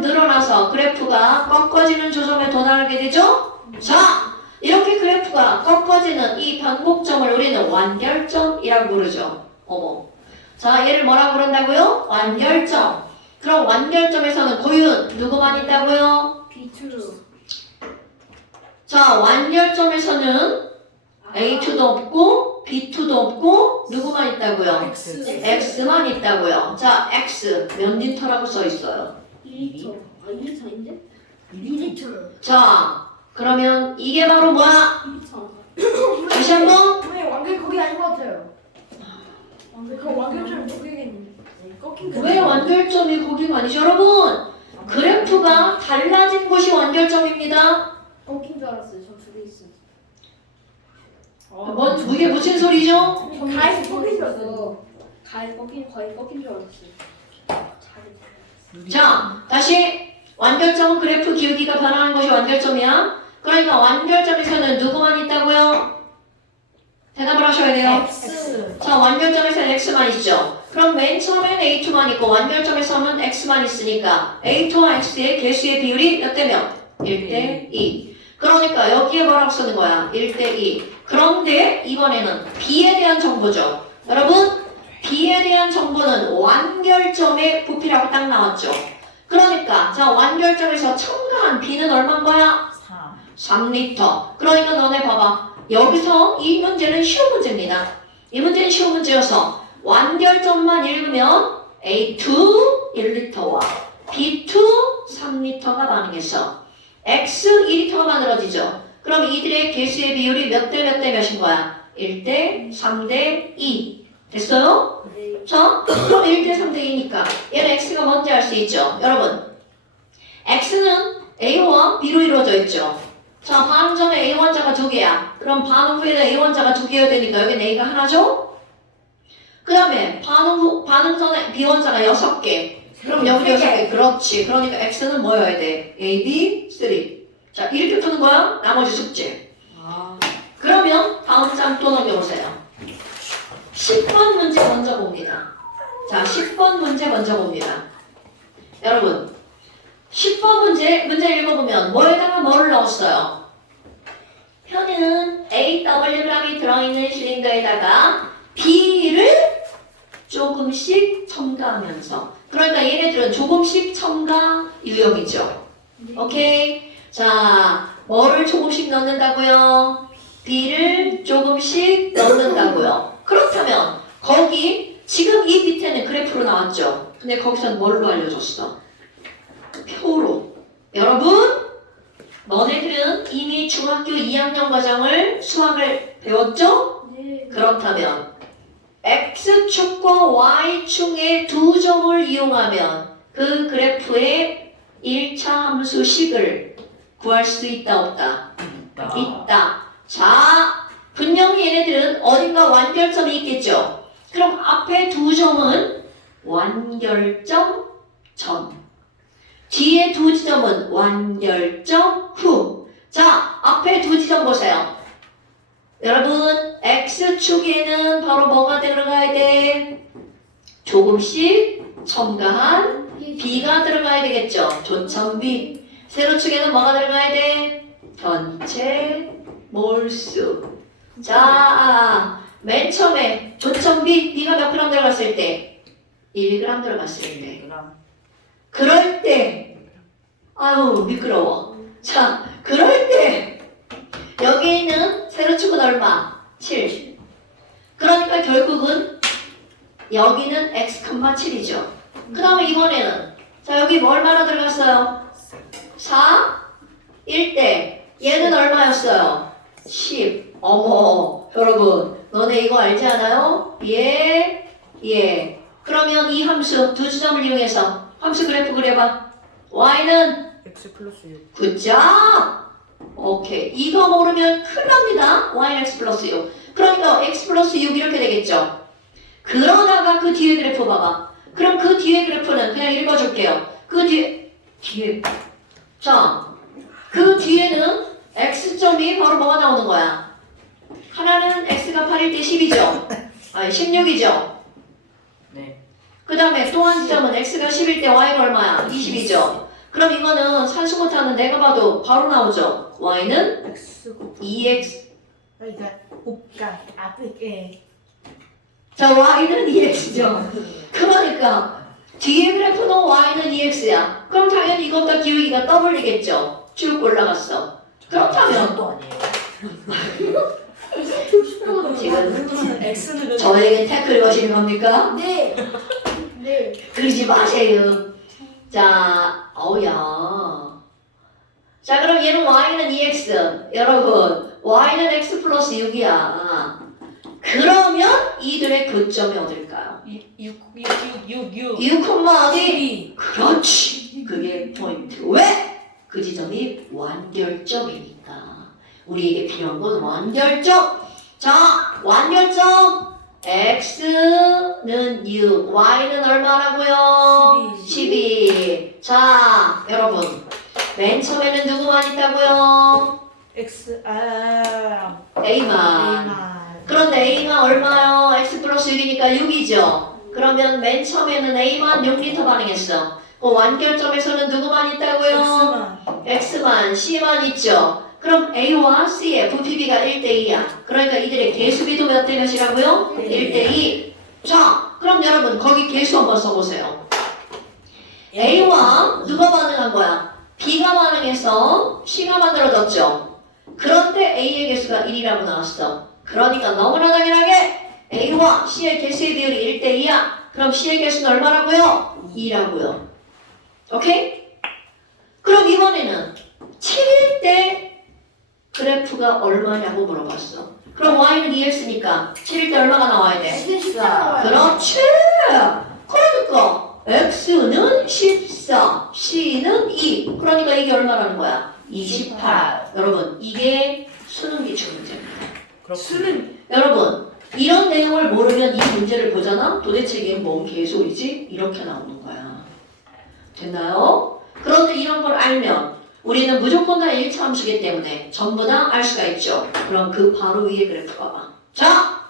늘어나서 그래프가 꺾어지는 조점에 도달하게 되죠? 자, 이렇게 그래프가 꺾어지는 이 변곡점을 우리는 완결점이라고 부르죠. 어머. 자, 얘를 뭐라고 부른다고요? 완결점. 그럼 완결점에서는 고윤 누구만 있다고요? B2로. 자, 완결점에서는 A2도 없고 B2도 없고 누구만 있다고요? X만 있다고요. 자, X 몇 리터라고 써 있어요? 2리터. 2리터인데? 2리터. 자, 그러면 이게 바로 뭐야? 2리터. 다시 한번. 왜 완결 거기 아닌 것 같아요. 그럼 완결점 거기겠는데. 꺾인 거. 왜 완결점이 거기가 아니죠, 여러분? 그래프가 달라진 곳이 완결점입니다. 꺾인 줄 알았어요. 저 두 개 있어요. 이게 무슨 소리죠? 가에서 꺾인 줄 알았어. 가에서 거의 꺾인 줄 알았어요. 자, 다시 완결점은 그래프 기울기가 변하는 것이 완결점이야. 그러니까 완결점에서는 누구만 있다고요? 대답을 하셔야 돼요. X. 자, 완결점에서는 X만 있죠. 그럼 맨 처음에는 A2만 있고 완결점에서는 X만 있으니까 A2와 X의 개수의 비율이 몇 대 몇? 1대 2. 그러니까 여기에 뭐라고 쓰는 거야? 1대 2. 그런데 이번에는 B에 대한 정보죠. 여러분, B에 대한 정보는 완결점의 부피라고 딱 나왔죠. 그러니까 자, 완결점에서 첨가한 B는 얼마인 거야? 3리터. 그러니까 너네 봐봐. 여기서 이 문제는 쉬운 문제입니다. 이 문제는 쉬운 문제여서 완결점만 읽으면 A2 1리터와 B2 3리터가 반응해서 X 2리터가 만들어지죠. 그럼 이들의 개수의 비율이 몇 대 몇인 거야? 1대 3대 2. 됐어요? 네. 자, 그럼 1대 3대 2니까 얘는 X가 뭔지 알 수 있죠. 여러분, X는 A와 B로 이루어져 있죠. 자, 반응 전에 A 원자가 2개야. 그럼 반응 후에는 A 원자가 2개여야 되니까 여기는 A가 하나죠? 그 다음에 반응 전에 B 원자가 6개. 그럼 여기 6개. 그렇지. 그러니까 X는 뭐여야 돼? A, B, 3. 자, 이렇게 푸는 거야. 나머지 숙제. 그러면 다음 장 또 넘겨보세요. 10번 문제 먼저 봅니다. 자, 10번 문제 먼저 봅니다. 여러분, 10번 문제 읽어보면 뭐에다가 뭐를 넣었어요? 표는 AWg이 들어있는 실린더에다가 B를 조금씩 첨가하면서, 그러니까 얘네들은 조금씩 첨가 유형이죠. 오케이? 자, 뭐를 조금씩 넣는다고요? B를 조금씩 넣는다고요. 그렇다면 거기 지금 이 밑에는 그래프로 나왔죠. 근데 거기서는 뭘로 알려줬어? 표로. 여러분, 너네들은 이미 중학교 2학년 과정을 수학을 배웠죠? 네. 그렇다면 X축과 Y축의 두 점을 이용하면 그 그래프의 1차 함수식을 구할 수 있다 없다? 있다. 자, 분명히 얘네들은 어딘가 완결점이 있겠죠. 그럼 앞에 두 점은 완결점 점, 뒤에 두 지점은 완결점 후. 자, 앞에 두 지점 보세요. 여러분, X축에는 바로 뭐가 들어가야 돼? 조금씩 첨가한 B가 들어가야 되겠죠. 조점 B. 세로축에는 뭐가 들어가야 돼? 전체 몰수. 자, 맨 처음에 조점 B, B가 몇 그램 들어갔을 때? 1g 들어갔을 때. 그럴 때, 아유, 미끄러워. 자, 그럴 때, 여기 있는 세로축은 얼마? 7. 그러니까 결국은 여기는 x,7이죠. 그 다음에 이번에는 자 여기 뭐 얼마나 들어갔어요? 4, 1대 얘는 얼마였어요? 10. 어머 여러분 너네 이거 알지 않아요? 예. 그러면 이 함수 두 지점을 이용해서 함수 그래프 그려봐. y는 X 플러스 6. 굿잡! 오케이. 이거 모르면 큰일 납니다. y는 x 플러스 6. 그러니까 x 플러스 6 이렇게 되겠죠. 그러다가 그 뒤에 그래프 봐봐. 그럼 그 뒤에 그래프는 그냥 읽어줄게요. 그 뒤에. 자, 그 뒤에는 x점이 바로 뭐가 나오는 거야? 하나는 x가 8일 때 10이죠. 아니 16이죠. 네. 그 다음에 또 한 지점은 x가 10일 때 y가 얼마야? 20이죠. 그럼 이거는 산수 못하는 내가 봐도 바로 나오죠. y는 X 곱. 2x. 그러니까 곱가 앞에 자, y는 2x죠. 그러니까 뒤에 그래프는 y는 2x야. 그럼 당연히 이것과 기울기가 더블이겠죠. 쭉 올라갔어. 그렇다면 또 아니에요. 지금 X는 저에게 태클 거시는 겁니까? 네. 네. 그러지 마세요. 자, 어우야. 자, 그럼 얘는 y는 2x. 여러분, y는 x 플러스 6이야. 그러면 이들의 교점이 어딜까요? 6 6, 어디? 12. 그렇지. 그게 포인트. 왜? 그 지점이 완결점이니까. 우리에게 필요한 건 완결점. 자, 완결점. x는 6, y는 얼마라고요? 12. 자, 여러분. 맨 처음에는 누구만 있다고요? X a만. 그런데 a가 얼마요? x 플러스 6이니까 6이죠. 그러면 맨 처음에는 a만 6리터 반응했어. 그 완결점에서는 누구만 있다고요? X만 x만, c만 있죠. 그럼 a와 c의 부피비가 1대2야. 그러니까 이들의 개수비도 몇 대 몇이라고요? 1대2. 자, 그럼 여러분 거기 개수 한번 써보세요. a와 누가 반응한 거야? b가 반응해서 c가 만들어졌죠. 그런데 a의 개수가 1이라고 나왔어. 그러니까 너무나 당연하게 a와 c의 개수의 비율이 1대2야. 그럼 c의 개수는 얼마라고요? 2라고요. 오케이? 그럼 이번에는 7일 때 그래프가 얼마냐고 물어봤어. 그럼 y는 2x니까 7일 때 얼마가 나와야 돼? 14. 그렇지! 그러니까 x는 14, c는 2. 그러니까 이게 얼마라는 거야? 28. 여러분, 이게 수능 기출 문제입니다. 수능 여러분, 이런 내용을 모르면 이 문제를 보잖아? 도대체 이게 뭔 개소리지? 이렇게 나오는 거야. 됐나요? 그런데 이런 걸 알면 우리는 무조건 다 1차 함수기 때문에 전부 다 알 수가 있죠. 그럼 그 바로 위에 그래프 봐봐. 자!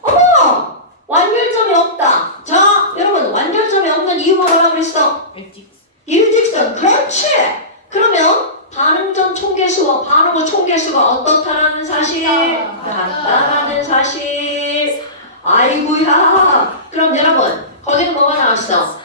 어머! 완결점이 없다. 자, 여러분, 완결점이 없는 이유가 뭐라고 그랬어? 일직선. 그렇지! 그러면 반응점 총계수와 반응 후 총계수가 어떻다라는 사실? 같다라는 사실. 아이고야. 그럼 여러분, 거기는 뭐가 나왔어?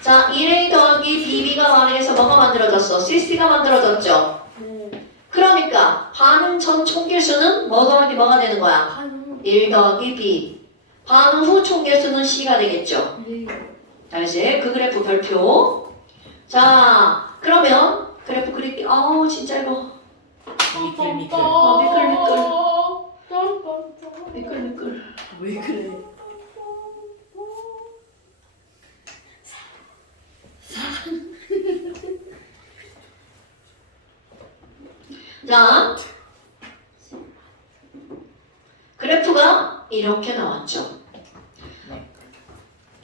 자, 1A 더하기 BB가 반응해서 뭐가 만들어졌어? CC가 만들어졌죠. 네. 그러니까 반응 전 총계수는 뭐 더하기 뭐가 되는 거야? 1 더하기 B. 반응 후 총계수는 C가 되겠죠. 네. 자, 이제 그 그래프 별표. 자, 그러면 그래프 그릴게. 아우, 진짜 이거. 미끌미끌 미끌미끌. 왜 그래? 자, 그래프가 이렇게 나왔죠.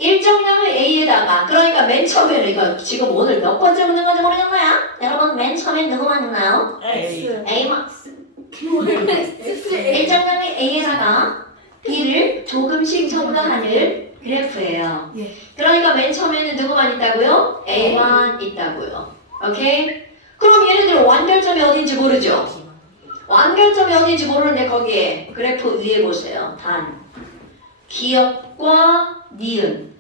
일정량을 A에다가 그러니까 맨 처음에는 이거 지금 오늘 몇 번째 묻는 건지 모르겠나요? 여러분 맨 처음에 누구 만나요? X. A만 일정량을 A에다가 B를 조금씩 첨가하는 그래프예요. 예. 그러니까 맨 처음에는 누구만 있다고요? A만 있다고요. 오케이? 그럼 얘네들 완결점이 어딘지 모르죠? 완결점이 어딘지 모르는데 거기에 그래프 위에 보세요. 단, 기역과 니은.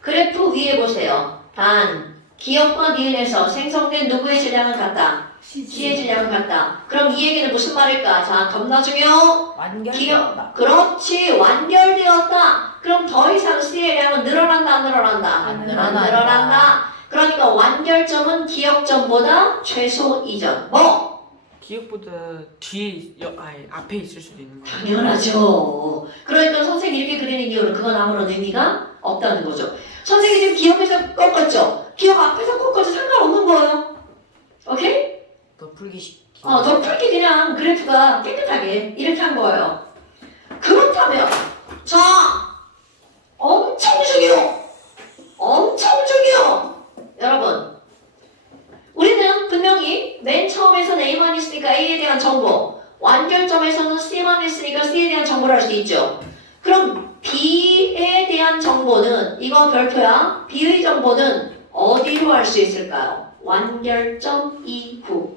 그래프 위에 보세요. 단, 기역과 니은에서 생성된 누구의 질량은 같다. C의 질량은 같다. 그럼 이 얘기는 무슨 말일까? 자, 겁나 중요. 완결되었다. 그렇지. 완결되었다. 그럼 더 이상 C의 량은 늘어난다, 안 늘어난다? 안 늘어난다. 그러니까 완결점은 기역점보다 최소 이전. 뭐? 기억보다 뒤에 아니 앞에 있을 수도 있는 거야. 당연하죠. 그러니까 선생님이 이렇게 그리는 이유는 그건 아무런 의미가 없다는 거죠. 선생님이 지금 기억에서 꺾었죠? 기억 앞에서 꺾어도 상관없는 거예요. 오케이? 더 풀기 쉽. 더 풀기 그냥 그래프가 깨끗하게 이렇게 한 거예요. 그렇다면 자 엄청 중요. 엄청 중요. 여러분 우리는 분명히 맨 처음에서는 A만 있으니까 A에 대한 정보, 완결점에서는 C만 있으니까 C에 대한 정보를 알 수 있죠. 그럼 B에 대한 정보는 이거 별표야. B의 정보는 어디로 알 수 있을까요? 완결점 이후.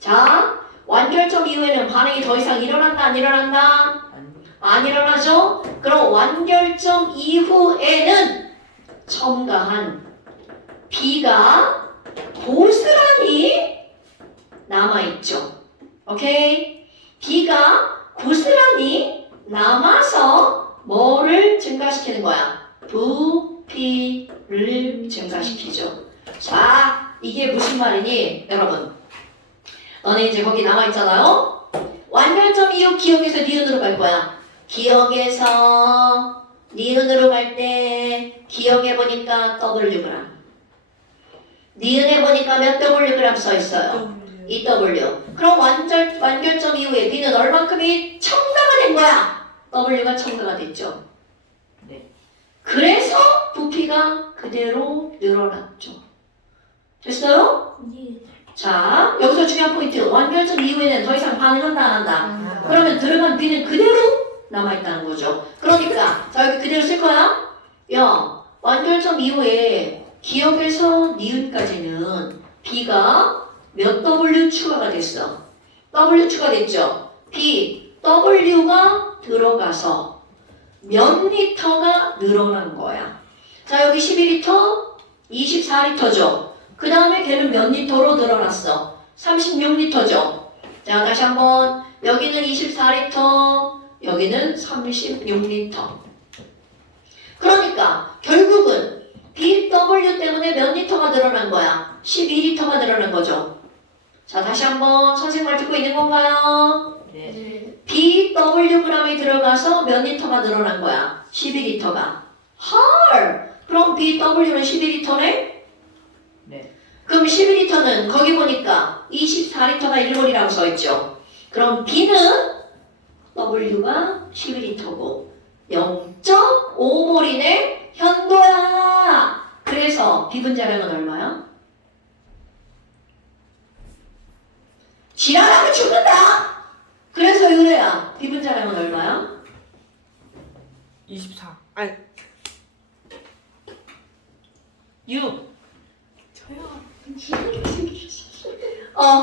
자, 완결점 이후에는 반응이 더 이상 일어난다, 안 일어난다? 안 일어나죠? 그럼 완결점 이후에는 첨가한 B가 고스란히 남아있죠. 오케이? B가 고스란히 남아서 뭐를 증가시키는 거야? 부피를 증가시키죠. 자, 이게 무슨 말이니? 여러분, 너네 이제 거기 남아있잖아요? 완결점 이후 기억에서 니은으로 갈 거야. 기억에서 니은으로 갈 때 기억해보니까 Wg. 니은에 보니까 몇 Wg 써있어요? 2W. 그럼 완결점 이후에 B는 얼만큼이 첨가가 된 거야? W가 첨가가 됐죠. 네. 그래서 부피가 그대로 늘어났죠. 됐어요? 예. 자, 여기서 중요한 포인트. 완결점 이후에는 더 이상 반응한다, 안 한다? 아. 그러면 들어간 B는 그대로 남아있다는 거죠. 그러니까, 자, 여기 그대로 쓸 거야? 야, 완결점 이후에 기억에서 니은까지는 B가 몇 W 추가가 됐어? W 추가됐죠? B, W가 들어가서 몇 리터가 늘어난 거야. 자, 여기 12리터, 24리터죠? 그 다음에 걔는 몇 리터로 늘어났어? 36리터죠? 자, 다시 한번. 여기는 24리터, 여기는 36리터. 그러니까 결국은 BW 때문에 몇 리터가 늘어난 거야? 12리터가 늘어난 거죠. 자, 다시 한번 선생님 말 듣고 있는 건가요? 네. BWg이 들어가서 몇 리터가 늘어난 거야? 12리터가. 헐! 그럼 BW는 12리터네? 네. 그럼 12리터는 거기 보니까 24리터가 1몰이라고 써있죠. 그럼 B는 W가 12리터고 0.5몰이네? 현도야! 그래서 B 분자량은 얼마야? 지랄하면 죽는다! 그래서 유래야, B 분자량은 얼마야? 24. 아니 6. 저요.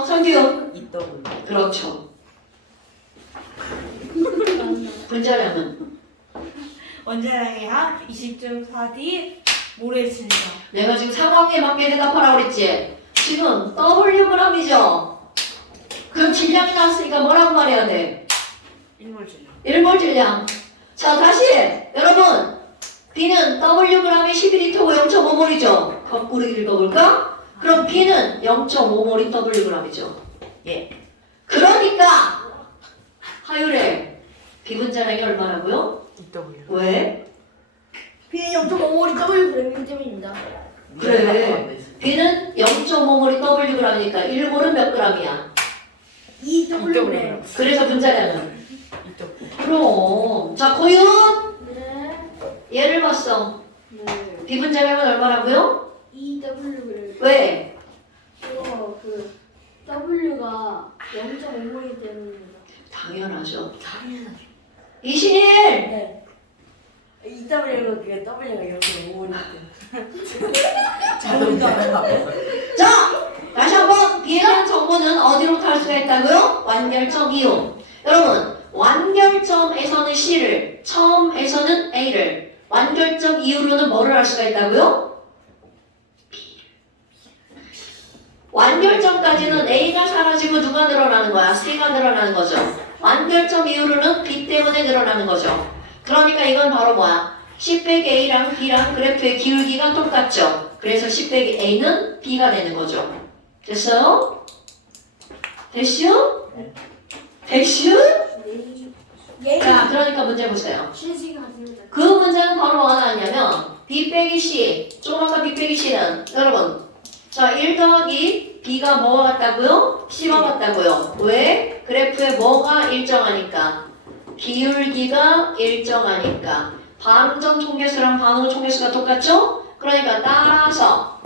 성규. 있더군. 그렇죠. 분자량은? 원자량이 한 20.4D 모래습니다. 내가 지금 상황에 맞게 대답하라고 그랬지? 지금 Wg이죠? 그럼 질량이 나왔으니까 뭐라고 말해야 돼? 1몰 질량. 1몰 질량. 자, 다시 여러분 B는 Wg이 12리터고 0.5몰이죠? 거꾸로 읽어볼까? 그럼 B는 0.5몰이 Wg이죠? 예. 그러니까 하율에 B 분자량이 얼마라고요? 있더군요. 왜? B는 0.5몰이 Wg이기 때문입니다. 그래. B는 0.5몰이 Wg이니까 1몰은 몇 g이야? 2W. 그래서 분자량은? 있더군. 그럼 자 고윤 네. 얘를 봤어. 네. 자량은 얼마라고요? EW를 왜? 이거 그 W가 0.5이기 때문입니다. 당연하죠. 당연하죠. 이신일! 네. EW가 그게 W가 이렇게 5일 때. 자! 다시 한번 B에 대한 정보는 어디로 탈 수가 있다고요? 완결점 이용. 여러분, 완결점에서는 C를, 처음에서는 A를, 완결점 이후로는 뭐를 할 수가 있다고요? 완결점까지는 A가 사라지고 누가 늘어나는 거야? C가 늘어나는 거죠. 완결점 이후로는 B 때문에 늘어나는 거죠. 그러니까 이건 바로 뭐야? C 빼기 A랑 B랑 그래프의 기울기가 똑같죠. 그래서 C 빼기 A는 B가 되는 거죠. 됐어요? 됐슈? 됐슈? 예. 자, 그러니까 문제 보세요. 신식이 가집니다. 그 문제는 바로 뭐가 나왔냐면 B 빼기 C, 조금 아까 B 빼기 C는 여러분 자, 1 더하기 B가 뭐가 같다고요? C가 같다고요. 왜? 그래프에 뭐가 일정하니까 기울기가 일정하니까 반전 통계수랑 반응 통계수가 똑같죠? 그러니까 따라서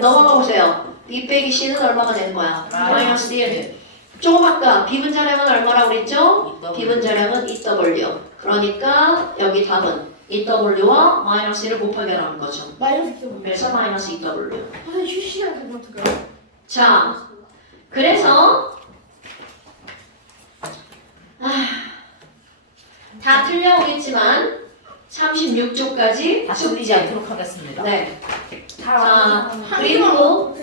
넘어가 보세요. B 빼기 C는 얼마가 되는 거야? 마이너스 D는 조금 아까 비분자량은 얼마라고 그랬죠? 비분자량은 EW. 그러니까 여기 답은 EW와 마이너스 1을 곱하기 하는 거죠. 마이너스 0. 그래서 마이너스 EW. 선생님 휴식시간 되면 어떡해요? 자, 그래서 다 틀려오겠지만 36쪽까지 다 틀리지 않도록 하겠습니다. 네. 다 자, 그린북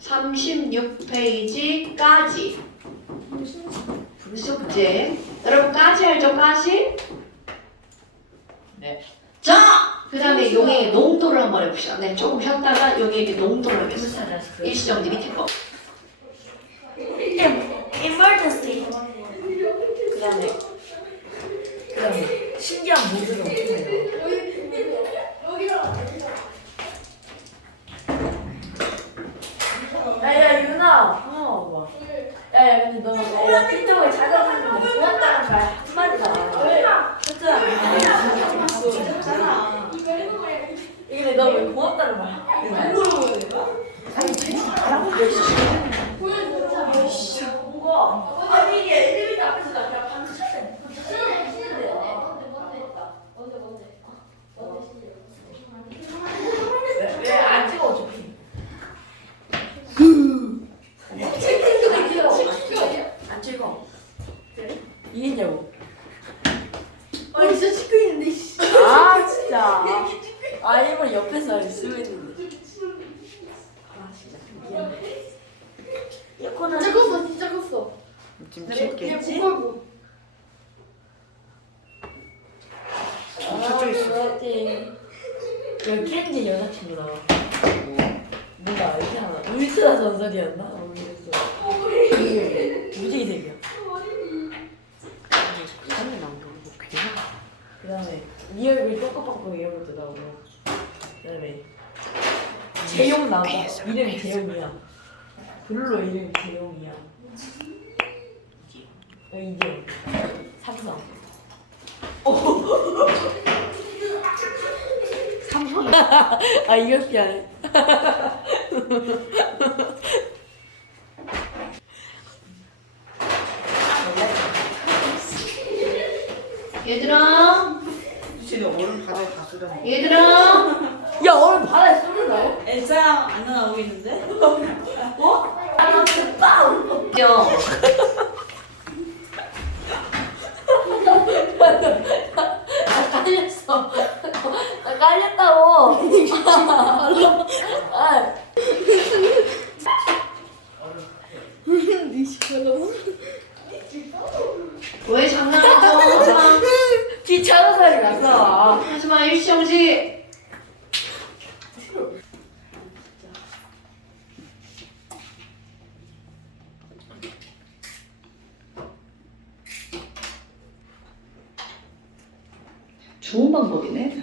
36페이지까지 숙제. 여러분까지 알죠? 까지? 네. 자, 그 다음에 용의 농도를 한번 해봅시다. 네, 조금 쉬었다가 용의 농도를 하겠습니다. 일시정지 밑에 거. emergency. 그다음에 신기한 모드가 어떻게 해요? 야야 유나 한번 와봐. 야야 근데 너 내가 틱톡에 작업했는데 고맙다는 말 한마디도 안 해. 했잖아. 이게 너 왜 고맙다는 말 한마디도 안 해? 아니 잘하고 계시지. 뭐가? 아니 이게 엘리베이터 앞에서 나 그냥 방치했네. 왜안 찍어 어차피? 안 찍어. 이겠냐고. 아니 진짜 찍고 있는데. 아 진짜. 아 일본 옆에서 쓰고 있는데. 아 진짜 미안해. 이 코너 진짜 컸어 진짜 컸어. 지금 그냥 찍겠지? 못 걸고. 저쪽 있어. 여기 캔디 여자친구 나와. 뭔가 알지 않아? 울트라 전설이었나? 그래서 이게 무지개색이야. 사진 나온 거 그게 그 다음에 네 얼굴 똥꼬빵빵 이런 것도 나오고. 그 다음에 재용 나와. 이름이 재용이야. 블루 이름이 재용이야. 이재용. 삼성. 삼성 아 이거 미안해. 얘들아, 쟤네 얼음 바다에 다 쏟아. 얘들아, 야 오늘 바다에 쏘는다고? 엘사랑 안 나오고 있는데? 아 빵! 요. 나 깔렸어. 나 깔렸다고. 아, 왜 장난하죠? 하지마, 귀찮은 소리 나서. 하지마, 일시정지. 좋은 방법이네.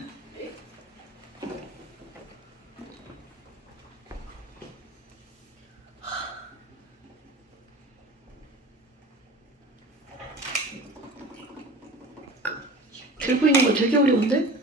들고 있는 거 되게 어려운데?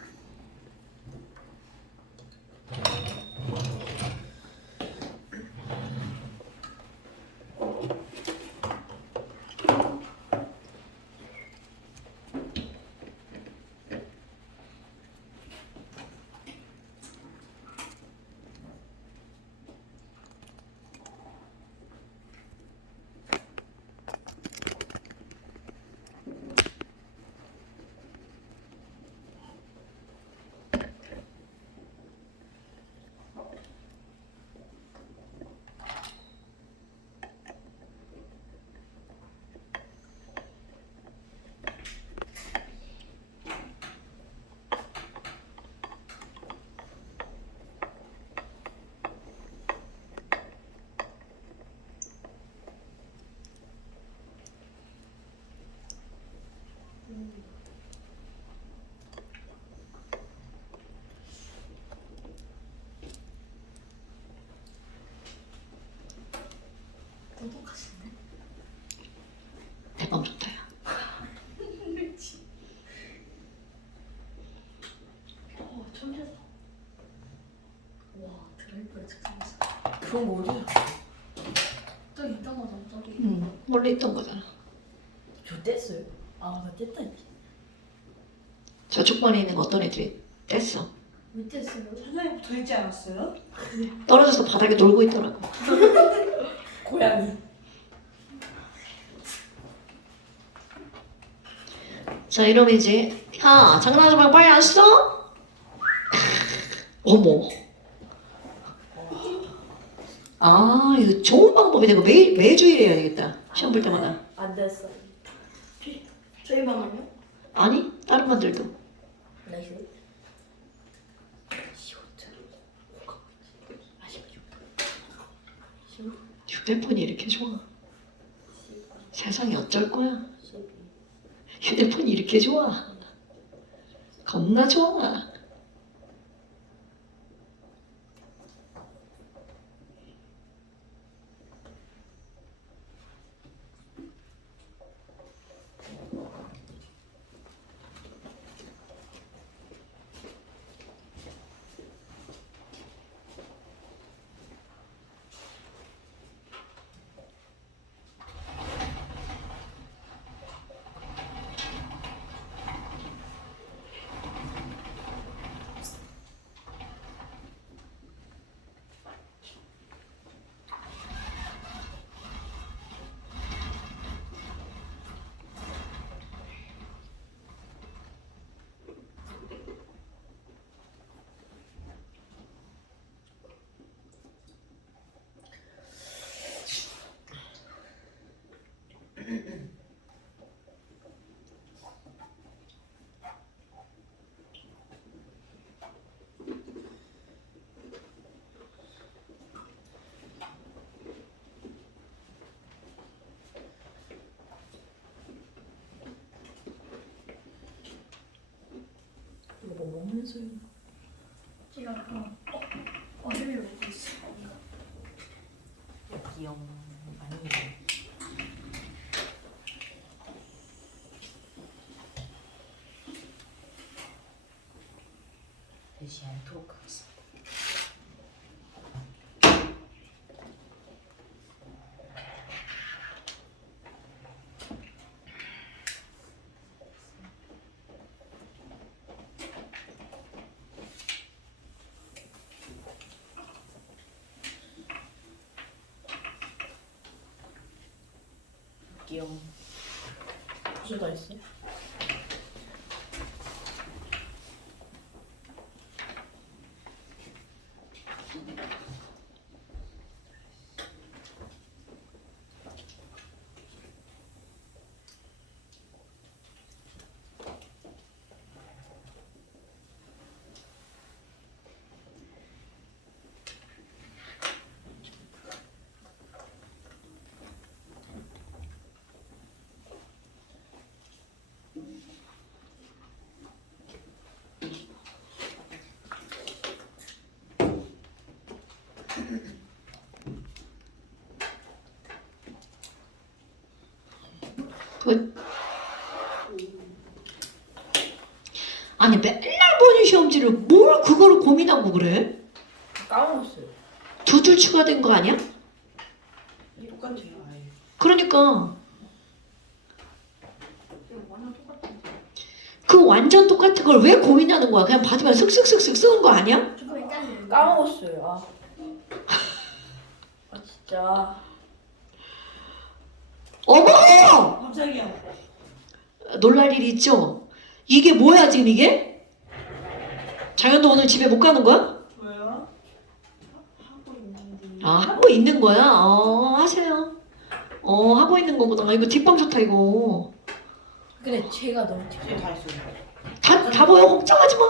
똑똑하신데? 대박 좋다. 야. 천재다. 와, 드라이브를 측정했어. 그런 거 어디서? 저 있자마자 저기. 원래 있던 거잖아. 저 뗐어요? 아, 나 뗐다 했지. 저쪽 번에 있는 거 어떤 애들이 뗐어. 밑에 있어요. 선생님 붙어 있지 않았어요? 떨어져서 바닥에 놀고 있더라고. 고양이. 자, 이러면 이제 야, 장난하지 말고 빨리 안 써? 어머. 아, 이거 좋은 방법이다. 이거 매주 일해야 되겠다. 시험 볼 때마다. 안 됐어. 저희 방은요? 아니, 다른 반들도. 나이스. 휴대폰이 이렇게 좋아. 세상이 어쩔 거야. 휴대폰이 이렇게 좋아. 겁나 좋아. 이거 먹는 소리. 제가 어제를 먹고 있어요. 귀여워. 아니. 되지 않도록 하겠습니다. 귀여워. 무슨 다 있어? 굿. 아니 맨날 보는 시험지를 뭘 그거를 고민하고 그래? 까먹었어요. 두 줄 추가된 거 아니야? 똑같아요. 아예. 그러니까 그 완전 똑같은 걸 왜 고민하는 거야? 그냥 받으면 슥슥슥슥 쓰는 거 아니야? 까먹었어요. 아 진짜. 어머! 깜짝이야. 놀랄 일이 있죠? 이게 뭐야 지금 이게? 장현도 오늘 집에 못 가는 거야? 왜요? 아 하고 있는 거야? 하세요. 하고 있는 거구나. 이거 뒷방 좋다 이거. 근데 제가 너무 이제 다 했어요. 다 보여. 걱정하지 마.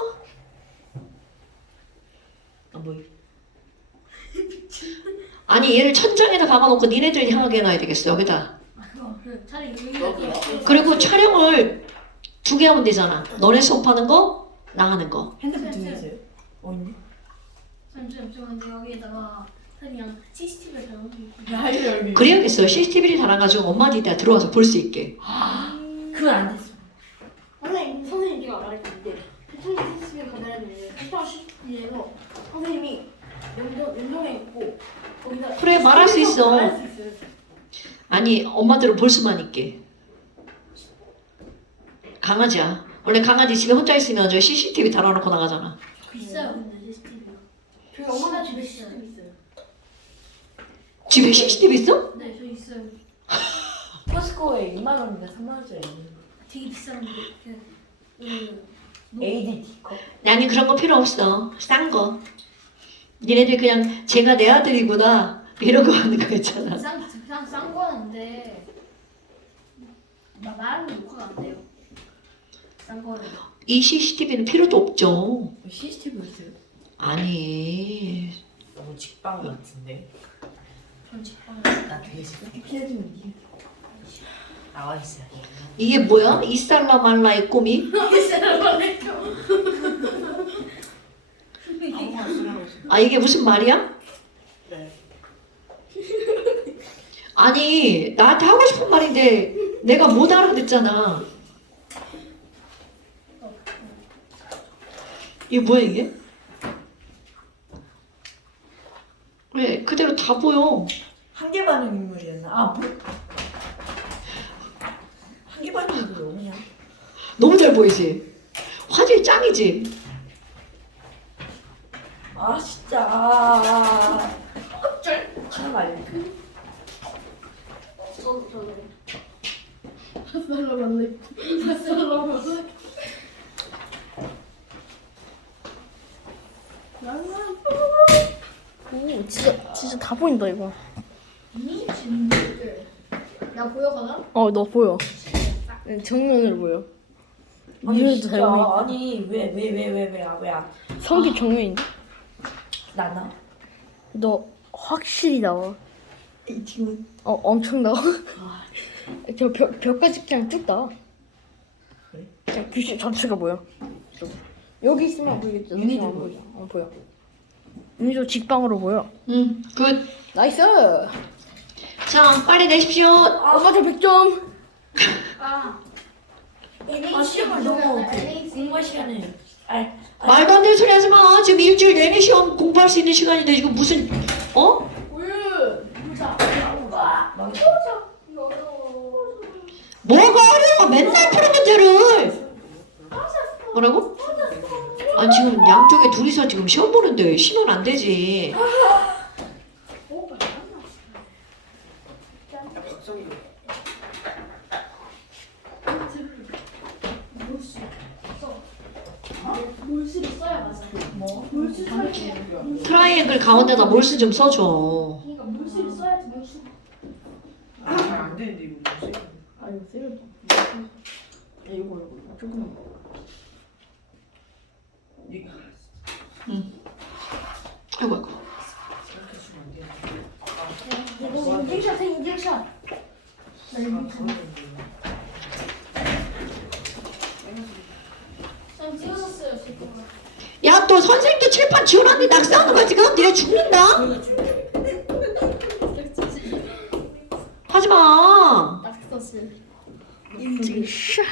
안 보이. 아니 얘를 천장에다 박아놓고 니네들이 향하게 해놔야 되겠어 여기다. 차라리 그리고 촬영을 2개 하면 되잖아. 너네 수업하는 거, 나가는 거. 핸드폰 두 개 있어요? 있네? 잠시만요. 여기에다가 그냥 CCTV를 달아놓고 야 이거 여기. 그래야겠어요. CCTV를 달아가지고 엄마한테 들어와서 볼 수 있게. 그건 안 됐어. 선생님께가 말했는데 대통령 CCTV 카메라는 대통령 CCTV에서 선생님이 연동해 있고 거기다 그래, 말할 수 있어. 말할 수 있어요. 아니 엄마들은 볼 수만 있게. 강아지야. 원래 강아지 집에 혼자 있으면 저 CCTV 달아놓고 나가잖아. 있어요. 근데 CCTV가 저희 엄마가 집에 CCTV 있어요. 집에 CCTV 있어? 네, 저 있어요. 포스코에 2만 원인가 3만 원짜리 있는 되게 비싼데 AD 컵. 나는 그런 거 필요 없어. 싼 거. 니네들 그냥 제가 내 아들이구나 이러고 하는 거 있잖아. 싼 거는데 말하는 게 녹화가 안 돼요. 싼 거는 이 CCTV는 필요도 없죠. CCTV 있어요? 아니. 너무 직방 같은데. 전 직방을 나 되게 직방. 피해주면 나와 있어요. 이게 뭐야? 이살라 말라의 꿈이? 아무거나 쓰라고 했어요. 아 이게 무슨 말이야? 네. 아니 나한테 하고 싶은 말인데 내가 못 알아듣잖아. 이게 뭐야 이게? 그래 그대로 다 보여. 한계 반응 인물이었나? 아 뭐? 한계 반응 인물이 뭐냐? 너무 잘 보이지? 화질 짱이지? 아 진짜. 어쩔. 하나 말려. 저도 핫살로 오 진짜 다 보인다 이거. 나 보여 가나? 너 보여. 정면으로 보여. 아니 이해도 진짜. 잘 보이고. 아니 왜 안? 성기 정면인데? 나나? 너 확실히 나와. 이 친구. 엄청 나와. 저 벽까지 그냥 쭉 나와. 그래? 그냥 글씨 전체가 보여. 여기 있으면 보이겠죠? 유니도 안 보여. 보여. 보여. 유니도 직방으로 보여. 응 굿. 나이스! 자 빨리 내십시오. 엄마 저 100점! 시험을 너무 공부 시간에. 말도 안 되는 소리 하지 마. 지금 일주일 내내 시험 공부할 수 있는 시간인데 지금 무슨 뭐가 어려워? 맨날 푸는 문제를. 뭐라고? 아니 지금 양쪽에 둘이서 지금 시험 보는데 쉬면 안 되지. 박성기. 몰수를 써야 맞아. 몰수 써야지. 트라이앵글 가운데다 몰수 좀 써줘. 그러니까 몰수를 써야지 몰수. 잘안 되는데 이거 뭐지? 아 이거 세면. 이거 조금. 이거 아이고 아이고. 이렇게 주면 안 되는데. 이거 인젝션 해 인젝션. 나 이거 좀 찍어줬어요 지금. 야 또 선생님도 칠판 지원하는데 낙서하는 거야 지금? 니네 죽는다? 하지마. 낙서실. 인젝션.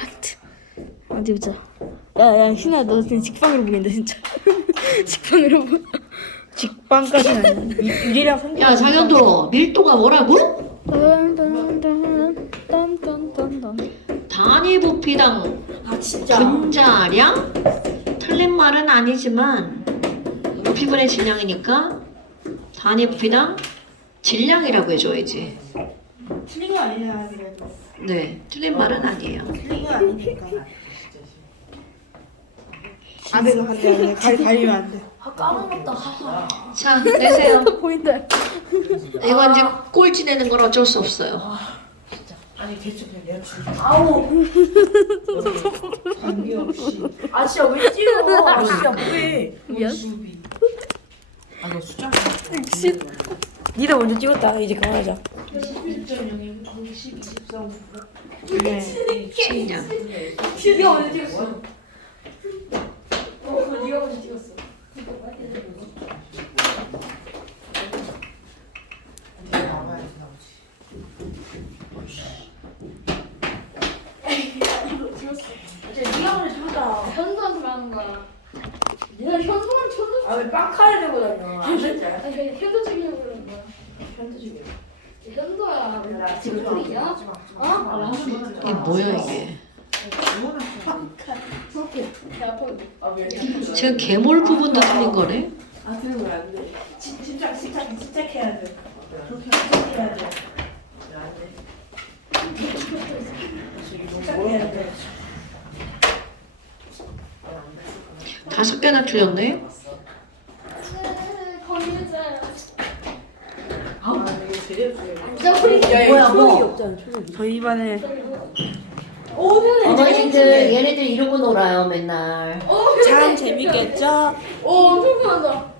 어디 보자. 야야 신아 너 진짜 직방으로 보인다 진짜. 직방으로 보. 직방까지는 아니야. 유리랑 손. 야 장현도 밀도가 뭐라고? 단위 부피당 아 진짜. 분자량? 틀린 말은 아니지만 부피분의 질량이니까 단위 부피당 질량이라고 해줘야지. 틀린 거 아니야 그래도. 네, 틀린 말은 아니에요. 틀린 거 아니니까. 안 돼, 안 돼, 안 돼. 가리면 안 돼. 아 까먹었다. 자, 내세요. 보인다. 이건 이제 꼴찌 내는 건 어쩔 수 없어요. 아니 대충 그냥 내가 줄게. 아우. 관계없이. 아 진짜 왜 찍어? 아 진짜 뭐해? 미안. 아너 숫자. 니가 먼저 찍었다. 이제 그만하자. 11.0, 12, 13. 그냥 네가 먼저 찍었어. 네가 먼저 찍었어. 네가 먼저 찍었다. 현수한테 말하는 거야. 네가 현수만 쳤어. 아왜 빵카를 들고 다녀? 안 됐지? 아니 현수 찍으려고 그러는 거야. 현수 지금. 현수야. 지금 소리야? 어? 이게 뭐야 이게? 배 아파. 아왜 지금 괴물 부분도 틀린 거네? 아 들으면 안 돼. 침착해야 돼. 그렇게 침착해야 돼. 침착해야 돼. 5개나 틀렸네? 거기는 뭐야 뭐? 없잖아. 저희 반에 어머님들 얘네들 이러고 놀아요 맨날. 참 재밌겠죠? 엄청 편하다.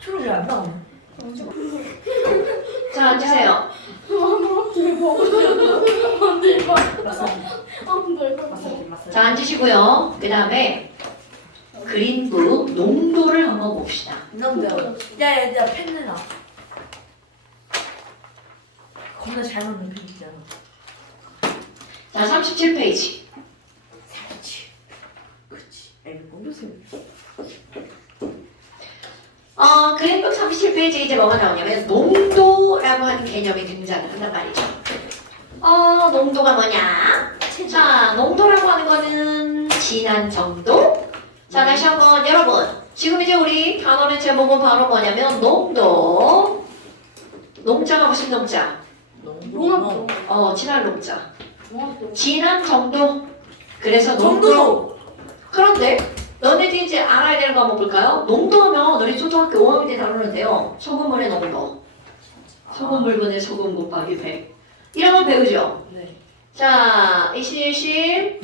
초록 왜안 나오냐? 자 앉으세요. 자 앉으시고요. 그 다음에 그린북 농도를 한번 봅시다. 이놈들. 야야야 펜 내놔. 겁나 잘 맞는 펜 있잖아. 자 37페이지. 그치. 아니 모르세요. 그린북 37페이지 이제 뭐가 나오냐면 농도라고 하는 개념이 등장을 한단 말이죠. 농도가 뭐냐? 자, 농도라고 하는 거는 진한 정도. 자, 다시 한번 여러분. 지금 이제 우리 단어의 제목은 바로 뭐냐면 농도. 농자가 무슨 농자? 농합도. 진한 농자. 농합도. 진한 정도. 그래서 농도. 그런데 너네들이 이제 알아야 되는 거 한번 볼까요? 농도면 우리 초등학교 5학년 때 다루는데요. 소금물의 농도. 소금물분의 소금 곱하기 100. 이런 걸 배우죠? 네. 자, 이실실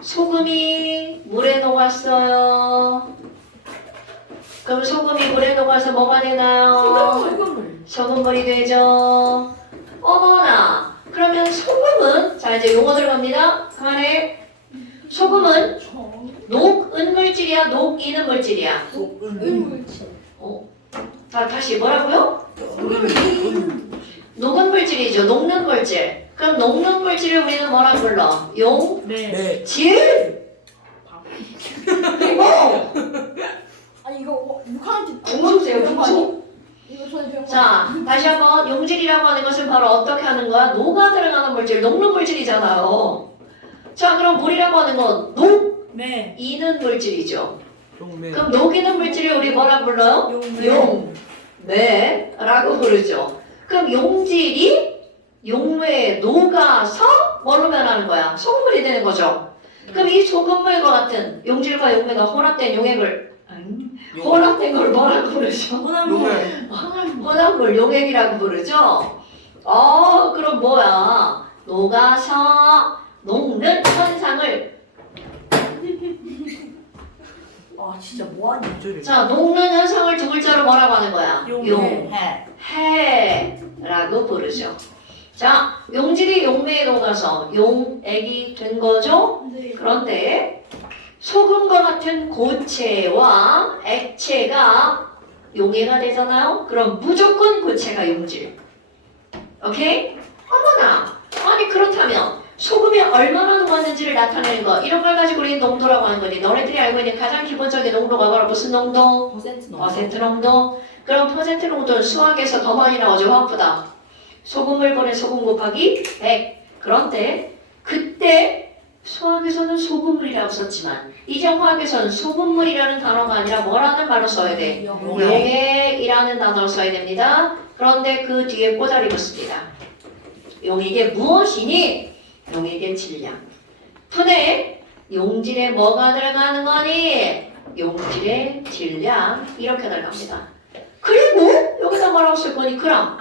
소금이 물에 녹았어요. 그럼 소금이 물에 녹아서 뭐가 되나요? 소금물. 소금물이 되죠. 어머나. 그러면 소금은 자 이제 용어 들어갑니다. 그만해. 소금은 녹은 물질이야, 녹이는 물질이야. 은물질. 자 다시 뭐라고요? 녹은 물질이죠. 녹는 물질. 그럼 녹는 물질을 우리는 뭐라 불러? 네. 질? 아니 이거 6학년 때 궁수세요, 궁수? 이거 전에 배운 거. 자, 다시 한번 용질이라고 하는 것은 바로 어떻게 하는 거야? 녹아 들어가는 물질, 녹는 물질이잖아요. 자, 그럼 물이라고 하는 건 네. 녹이는 물질이죠. 용매. 그럼 녹이는 물질을 우리 뭐라 불러요? 용매라고 부르죠. 그럼 용질이 용매에 녹아서 뭐로 변하는 거야? 소금물이 되는 거죠. 그럼 이 소금물과 같은 용질과 용매가 혼합된 용액을 혼합된 걸 뭐라고 부르죠? 용매. 혼합물 용액이라고 부르죠. 그럼 뭐야? 녹아서 녹는 현상을 아 진짜 뭐하니? 자 녹는 현상을 두 글자로 뭐라고 하는 거야? 용해. 해라고 부르죠. 자 용질이 용매에 녹아서 용액이 된 거죠. 네. 그런데 소금과 같은 고체와 액체가 용해가 되잖아요. 그럼 무조건 고체가 용질. 오케이? 어머나. 아니 그렇다면 소금이 얼마나 녹아 나왔는지를 나타내는 거. 이런 걸 가지고 우리는 농도라고 하는 거지. 너네들이 알고 있는 가장 기본적인 농도가 바로 무슨 농도? 퍼센트 넘어. 퍼센트 농도. 그럼 퍼센트 농도는 수학에서 더 많이 나오죠. 화학보다. 소금을 보내 소금 곱하기 100. 그런데 그때 수학에서는 소금물이라고 썼지만 이제 화학에서는 소금물이라는 단어가 아니라 뭐라는 말로 써야 돼? 용액이라는 단어를 써야 됩니다. 그런데 그 뒤에 꼬다리 붙습니다. 용액이 무엇이니? 용액의 질량. 분해 용질에 뭐가 들어가는 거니? 용질의 질량 이렇게 들어갑니다. 그리고 여기다 뭐라고 쓸 거니? 그람.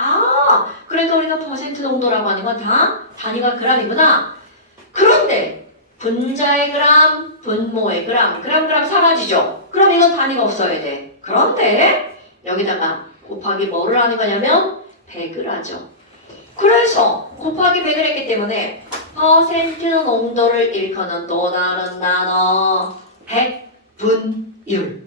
그러니까 우리가 퍼센트 농도라고 하는 건 다 단위가 그람이구나. 그런데 분자의 그람, 분모의 그람, 그람 사라지죠? 그럼 이건 단위가 없어야 돼. 그런데 여기다가 곱하기 뭐를 하는 거냐면 100을 하죠. 그래서 곱하기 100을 했기 때문에 퍼센트 농도를 일컫는 또 다른 단어 100분율.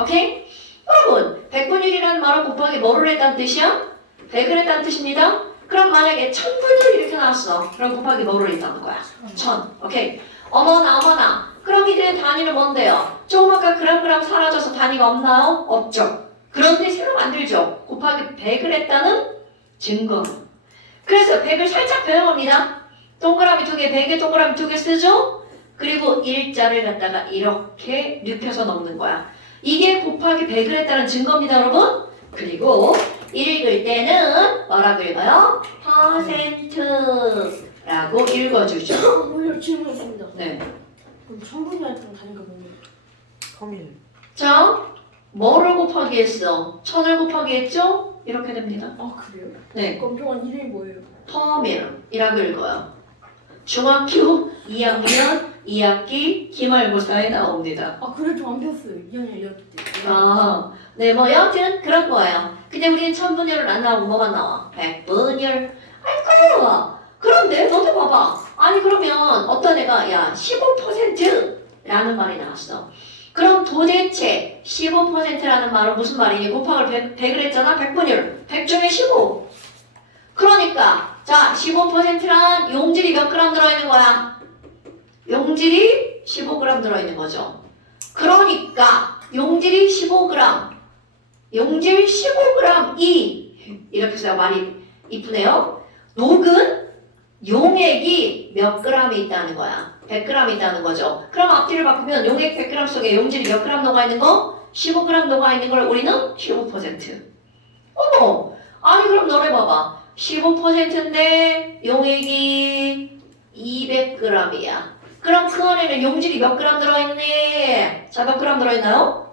오케이? 여러분 100분율이라는 말은 곱하기 뭐를 했다는 뜻이야? 100을 했다는 뜻입니다. 그럼 만약에 1000분율 이렇게 나왔어. 그럼 곱하기 뭐를 했다는 거야? 1000. 오케이? 어머나. 그럼 이제 단위는 뭔데요? 조금 아까 그람 사라져서 단위가 없나요? 없죠. 그런데 새로 만들죠. 곱하기 100을 했다는 증거. 그래서 100을 살짝 배워봅니다. 동그라미 2개, 100에 동그라미 2개 쓰죠? 그리고 일자를 갖다가 이렇게 눕혀서 넣는 거야. 이게 곱하기 100을 했다는 증거입니다, 여러분. 그리고 읽을 때는 뭐라고 읽어요? 퍼센트라고 읽어주죠. 오히려 질문 있습니다. 네. 그럼 1000분이 할 때는 단위가 뭐예요? 커밀. 자, 뭐를 곱하기 했어? 1000을 곱하기 했죠? 이렇게 됩니다. 아 그래요? 네. 그럼 동안 이름이 뭐예요? 퍼밀이라고 읽어요. 중학교 2학년 2학기 기말고사에 나옵니다. 아 그래 좀 안 배웠어요. 2학년 1학기 때. 네, 뭐 여하튼 그런 거예요. 근데 우리는 1000분율은 안 나오고 뭐만 나와? 100분율. 그래요. 그런데 너도 봐봐. 아니 그러면 어떤 애가 야 15%라는 말이 나왔어. 그럼 도대체 15%라는 말은 무슨 말이니? 곱하기를 100을 했잖아. 100분율. 100 중에 15. 그러니까 자 15%란 용질이 몇 그램 들어있는 거야? 용질이 15g 들어있는 거죠. 그러니까 용질이 15g, 용질 15g이 이렇게 해서 말이 이쁘네요. 녹은 용액이 몇 g이 있다는 거야. 100g 있다는 거죠. 그럼 앞뒤를 바꾸면 용액 100g 속에 용질이 몇 g 녹아있는 거? 15g 녹아있는 걸 우리는 15%. 어머! 아니 그럼 너네 봐봐. 15%인데 용액이 200g이야. 그럼 그 안에는 용질이 몇 g 들어있니? 자, 몇 g 들어있나요?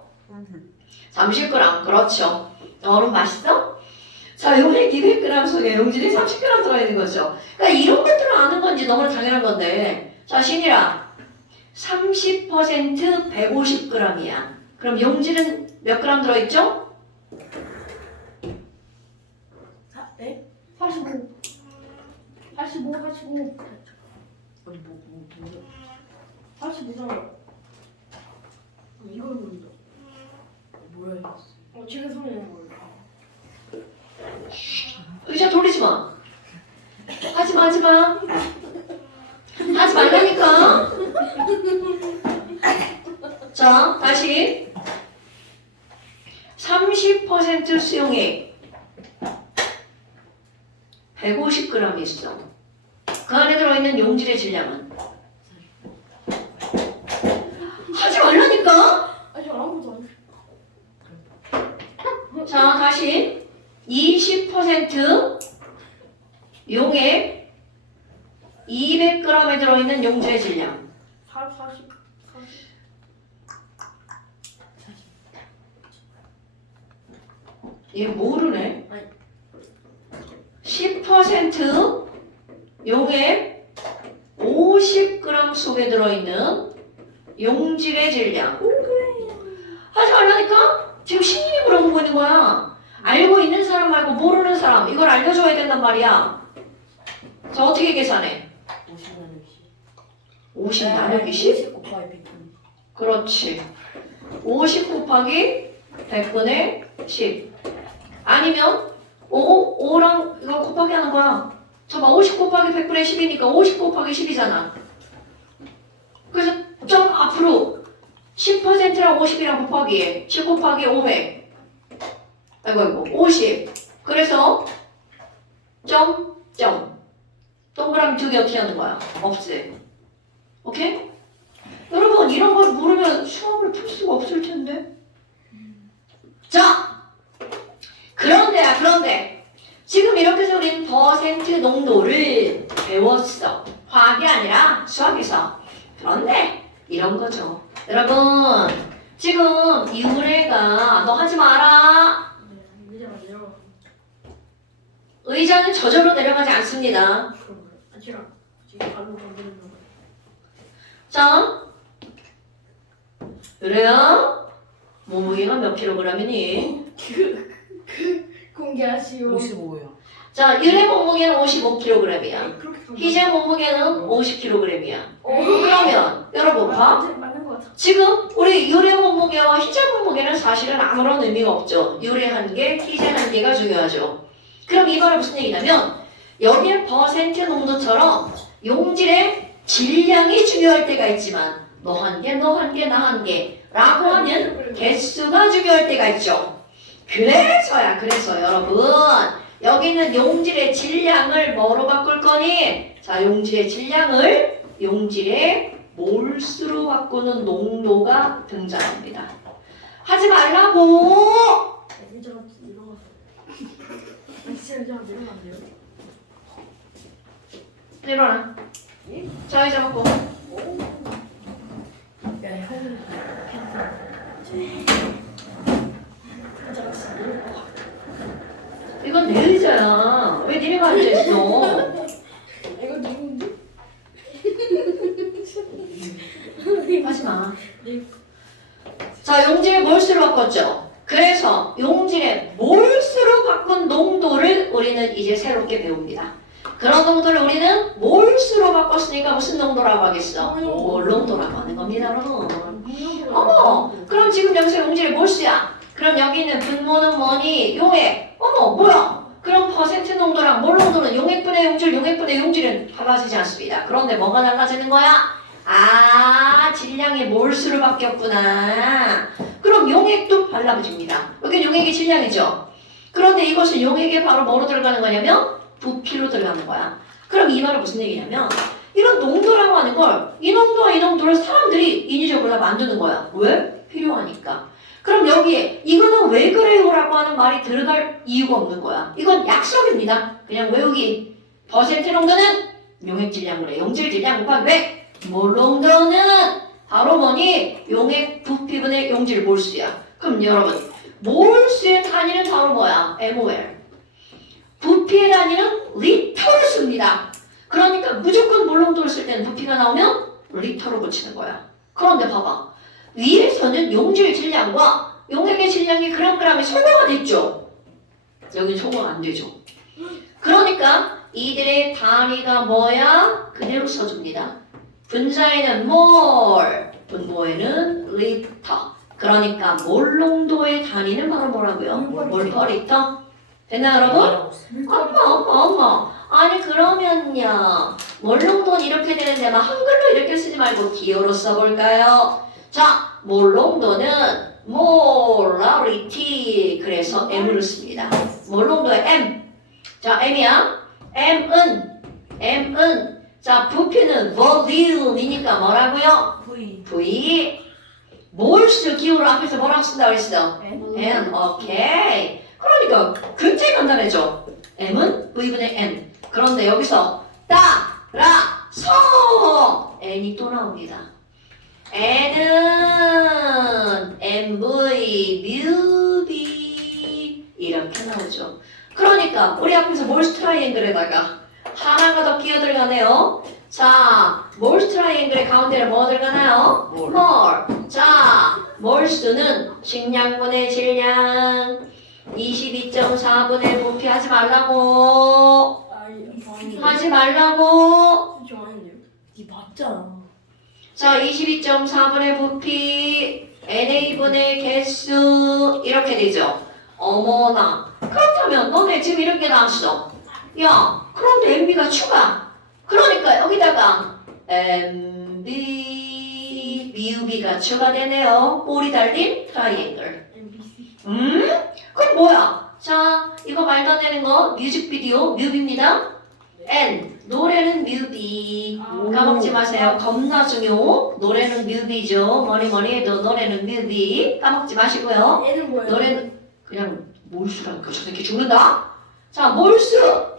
30g. 그렇죠. 얼음 맛있어? 자, 용액 200g 속에 용질이 30g 들어있는 거죠. 그러니까 이런 것들을 아는 건지 너무나 당연한 건데. 자, 신이라. 30% 150g이야. 그럼 용질은 몇 g 들어있죠? 네? 45. 85잖아. 이걸 모른다. 뭐야 이거? 제가 소리내는 거예요. 의자 돌리지 마. 하지 마. 하지 말라니까. 자, 다시. 30% 수용액. 150g 있어. 그 안에 들어있는 용질의 질량은? 하지 말라니까. 아직 아무것도 안 해. 자, 다시 20% 용액 200g에 들어있는 용질의 질량. 40. 얘 모르네. 10% 용액 50g 속에 들어있는 용질의 질량. 하지 말라니까? 지금 신님이 물어보고 있는 거야. 알고 있는 사람 말고 모르는 사람 이걸 알려줘야 된단 말이야. 자, 어떻게 계산해? 50 나누기 10? 곱하기 100분. 그렇지. 50 곱하기 100분의 10. 아니면 5랑 이거 곱하기 하는 거야. 잠깐 50 곱하기 100분의 10이니까 50 곱하기 10이잖아. 좀 앞으로 10%랑 50이랑 곱하기 10 곱하기 500 아이고 50 그래서 점 동그라미 2개 어떻게 하는 거야? 없애. 오케이? 여러분 이런 걸 모르면 수학을 풀 수가 없을 텐데. 자, 그런데 지금 이렇게 해서 우리는 퍼센트 농도를 배웠어. 화학이 아니라 수학에서. 그런데 이런 거죠. 여러분 지금 이유래가 너 하지 마라. 의자가 내려가. 의자는 저절로 내려가지 않습니다. 그럼 아치랑 지금 발로 건드리는 거. 자, 그래요? 몸무게가 몇 킬로그램이니? 공개하시오. 55요. 자, 유래 몸무게는 55kg이야. 그렇게 희재 몸무게는 50kg이야. 그러면 여러분 봐. 맞는 거 같아. 지금 우리 유래 몸무게와 희재 몸무게는 사실은 아무런 의미가 없죠. 유래 한 개, 희재 한 개가 중요하죠. 그럼 이 말은 무슨 얘기냐면 여기에 퍼센트 농도처럼 용질의 질량이 중요할 때가 있지만 너 한 개, 너 한 개, 나 한 개 라고 하면 개수가 중요할 때가 있죠. 그래서 여러분 여기는 용질의 질량을 뭐로 바꿀 거니? 자, 용질의 질량을 용질의 몰수로 바꾸는 농도가 등장합니다. 하지 말라고! 의자가 내려가. 진짜 의자가 내려가면 안 돼요? 일어나. 자, 의자 먹고. 야, 형은 의자가 진짜 내려가. 이건 내 의자야. 왜 니네가 앉아있어? 이거 누군데? 하지 마. 자, 용질의 몰수로 바꿨죠. 그래서 용질의 몰수로 바꾼 농도를 우리는 이제 새롭게 배웁니다. 그런 농도를 우리는 몰수로 바꿨으니까 무슨 농도라고 하겠어? 몰농도라고 하는 겁니다, 여러분. 어머, 그럼 지금 여기서 용질의 몰수야. 그럼 여기 있는 분모는 뭐니? 용액. 어머, 뭐야? 그럼 퍼센트 농도랑 몰 농도는 용액분의 용질, 용액분의 용질은 달라지지 않습니다. 그런데 뭐가 달라지는 거야? 아, 질량의 몰수로 바뀌었구나. 그럼 용액도 달라집니다. 여기 용액의 질량이죠. 그런데 이것은 용액에 바로 뭐로 들어가는 거냐면 부피로 들어가는 거야. 그럼 이 말은 무슨 얘기냐면 이런 농도라고 하는 걸 이 농도와 이 농도를 사람들이 인위적으로 다 만드는 거야. 왜? 필요하니까. 그럼 여기에 이거는 왜 그래요? 라고 하는 말이 들어갈 이유가 없는 거야. 이건 약속입니다. 그냥 외우기. 퍼센트 농도는 용액 질량분의 용질 질량 곱하기 왜? 몰 농도는 바로 뭐니? 용액 부피분의 용질 몰수야. 그럼 여러분 몰수의 단위는 바로 뭐야? MOL. 부피의 단위는 리터를 씁니다. 그러니까 무조건 몰 농도를 쓸 때는 부피가 나오면 리터로 고치는 거야. 그런데 봐봐. 위에서는 용질 질량과 용액의 질량이 그램 소거가 됐죠. 여기는 소거가 안 되죠. 그러니까 이들의 단위가 뭐야? 그대로 써줍니다. 분자에는 몰, 분모에는 리터. 그러니까 몰 농도의 단위는 바로 뭐라고요? 몰 퍼 리터. 됐나 여러분? 어머. 아니 그러면요. 몰 농도는 이렇게 되는데 막 한글로 이렇게 쓰지 말고 기호로 써볼까요? 자, 몰 농도는 molarity. 그래서 M을 씁니다. 몰 농도의 M. 자, M이야. M은 자, 부피는 volume이니까 뭐라고요? V. 몰수 기호로 앞에서 뭐라고 쓴다고 했어? M. 오케이. 그러니까 굉장히 간단해져. M은 V분의 M. 그런데 여기서 따라서 N이 또 나옵니다. N은 MV, 뮤비 이렇게 나오죠. 그러니까 우리 앞에서 몰스 트라이앵글에다가 하나가 더 끼어 들어가네요. 자, 몰스 트라이앵글의 가운데를 뭐 들어가나요? 몰. 자, 몰수는 식량분의 질량 22.4분의 부피 하지 말라고. 하지 말라고. 좋아하는데요? 니 맞잖아. 자, 22.4분의 부피 NA분의 개수 이렇게 되죠. 어머나. 그렇다면 너네 지금 이런 게 나왔어. 야, 그런데 MB가 추가. 그러니까 여기다가 MB 뮤비가 추가되네요. 볼이 달린 트라이앵글. MBC. 그럼 뭐야? 자, 이거 말도 안 되는 거 뮤직비디오 뮤비입니다. N 노래는 뮤비. 까먹지 마세요. 겁나 중요. 노래는 뮤비죠. 뭐니 해도 노래는 뮤비. 까먹지 마시고요. 얘는 뭐예요? 노래는 그냥 몰수라니까. 저 새끼 죽는다. 자, 몰수.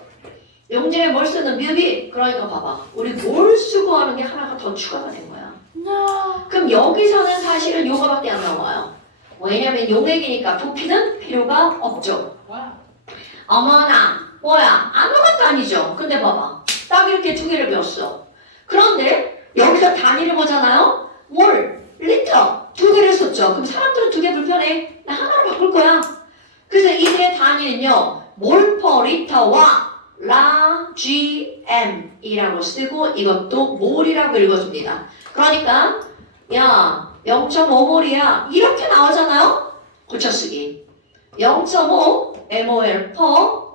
용진의 몰수는 뮤비. 그러니까 봐봐. 우리 몰수 구하는 게 하나가 더 추가가 된 거야. 그럼 여기서는 사실은 요거밖에 안 나와요. 왜냐면 용액이니까 부피는 필요가 없죠. 어머나 뭐야 아무것도 아니죠. 근데 봐봐 딱 이렇게 두 개를 배웠어. 그런데 여기서 단위를 보잖아요. 몰, 리터 두 개를 썼죠. 그럼 사람들은 두 개 불편해. 나 하나로 바꿀 거야. 그래서 이들의 단위는요 몰 퍼 리터와 라, G, M 이라고 쓰고 이것도 몰이라고 읽어줍니다. 그러니까 야 0.5몰이야 이렇게 나오잖아요. 고쳐쓰기 0.5 mol per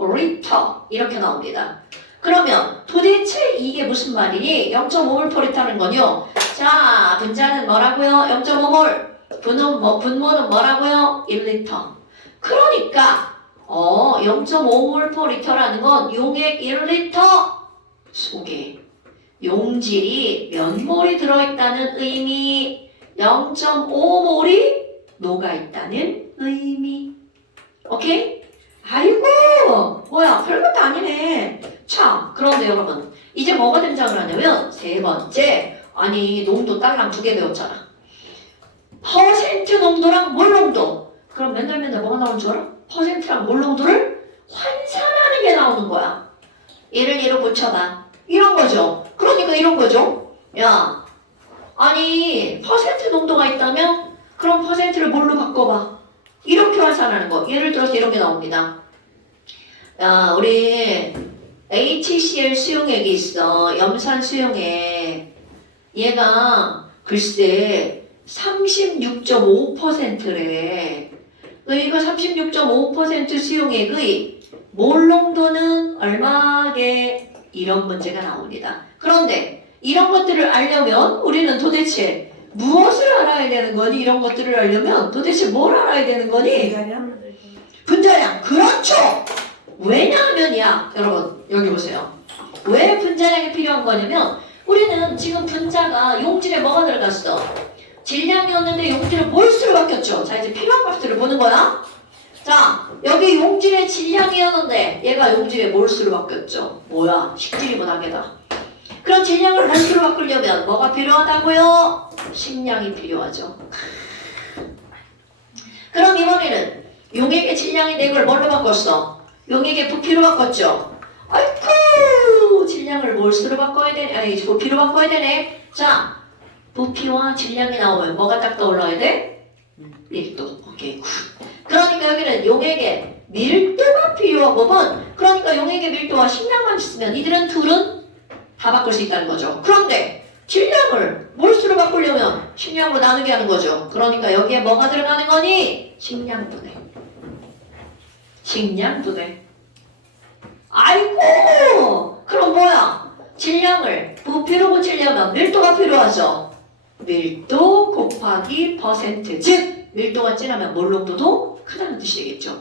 liter 이렇게 나옵니다. 그러면 도대체 이게 무슨 말이니? 0.5몰 per liter는 건요. 자 분자는 뭐라고요? 0.5몰 분모는 뭐라고요? 1리터. 그러니까 0.5몰 per liter라는 건 용액 1리터 속에 용질이 몇 몰이 들어있다는 의미 0.5몰이 녹아있다는 의미. 오케이? 아이고 뭐야 별것도 아니네. 자 그런데 여러분 이제 뭐가 등장을 하냐면 세 번째 아니 농도 딸랑 두 개 배웠잖아. 퍼센트 농도랑 몰 농도. 그럼 맨날 뭐가 나오는 줄 알아? 퍼센트랑 몰 농도를 환산하는 게 나오는 거야. 얘로 붙여봐. 이런 거죠. 그러니까 이런 거죠. 야 아니 퍼센트 농도가 있다면 그럼 퍼센트를 뭘로 바꿔봐. 이렇게 환산하는 거. 예를 들어서 이런 게 나옵니다. 야 우리 HCl 수용액이 있어. 염산 수용액. 얘가 글쎄 36.5%래. 그러니까 36.5% 수용액의 몰 농도는 얼마게? 이런 문제가 나옵니다. 그런데 이런 것들을 알려면 우리는 도대체 무엇을 알아야 되는 거니? 이런 것들을 알려면 도대체 뭘 알아야 되는 거니? 분자량. 그렇죠. 왜냐하면이야 여러분 여기 보세요. 왜 분자량이 필요한 거냐면 우리는 지금 분자가 용질에 뭐가 들어갔어? 질량이었는데 용질을 몰수로 바뀌었죠. 자 이제 필요한 값들을 보는 거야. 자 여기 용질의 질량이었는데 얘가 용질의 몰수로 바뀌었죠. 뭐야 식질이 못하게다. 그럼 질량을 몰수로 바꾸려면 뭐가 필요하다고요? 식량이 필요하죠. 그럼 이번에는 용액의 질량이 된 걸 뭘로 바꿨어? 용액의 부피로 바꿨죠. 아이쿠 질량을 몰수로 바꿔야 되네. 아니 부피로 바꿔야 되네. 자 부피와 질량이 나오면 뭐가 딱 떠올라야 돼? 밀도. 오케이 굿. 그러니까 여기는 용액의 밀도가 필요한 부분. 그러니까 용액의 밀도와 식량만 있으면 이들은 둘은 다 바꿀 수 있다는 거죠. 그런데 질량을 몰수로 바꾸려면 식량으로 나누게 하는 거죠. 그러니까 여기에 뭐가 들어가는 거니? 식량분해. 식량분해. 아이고 그럼 뭐야? 질량을 부피로 고치려면 밀도가 필요하죠. 밀도 곱하기 퍼센트. 즉 밀도가 진하면 몰 농도도 크다는 뜻이 되겠죠.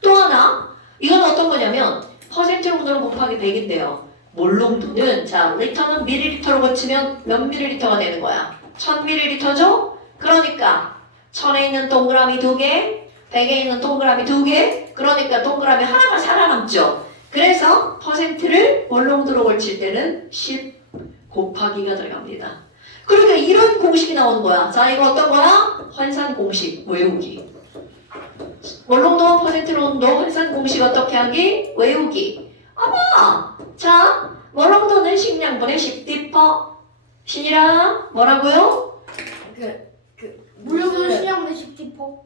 또 하나 이건 어떤 거냐면 퍼센트 농도를 곱하기 100인데요. 몰 농도는 자 리터는 밀리리터로 고치면 몇 밀리리터가 되는 거야? 1000밀리리터죠? 그러니까 1000에 있는 동그라미 2개 100에 있는 동그라미 2개. 그러니까 동그라미 하나가 살아남죠. 그래서 퍼센트를 몰 농도로 고칠 때는 10 곱하기가 들어갑니다. 그러니까 이런 공식이 나오는 거야. 자 이거 어떤 거야? 환산 공식 외우기. 몰 농도와 퍼센트 농도 환산 공식 어떻게 하기? 외우기. 아마 자 몰 농도는 식량분의 10디퍼. 신이라 뭐라고요? 물려보는 식량분의 10디퍼.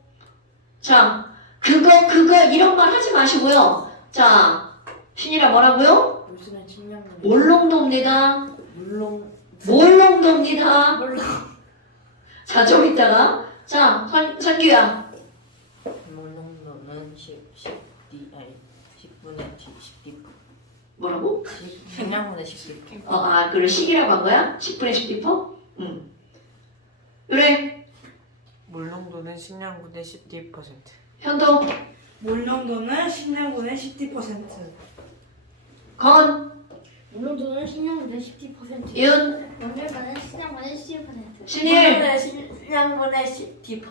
자 그거 이런 말 하지 마시고요. 자 신이라 뭐라고요? 물수는 질량분의 몰 농도입니다. 물론 몰 농도입니다. 물론 자 좀 이따가 자 선규야 물농도는 10D 아니 10분의 10D 뭐라고? 식량분의 10D 그걸 식이라고 한 거야? 10분의 10디퍼? 그래. 물농도는 식량분의 12%. 현도. 물농도는 식량분의 10%. 건. 물론도는 식량분의 10%. 윤. 원료가는 식량분의 10%. 신일. 식량분의 10%.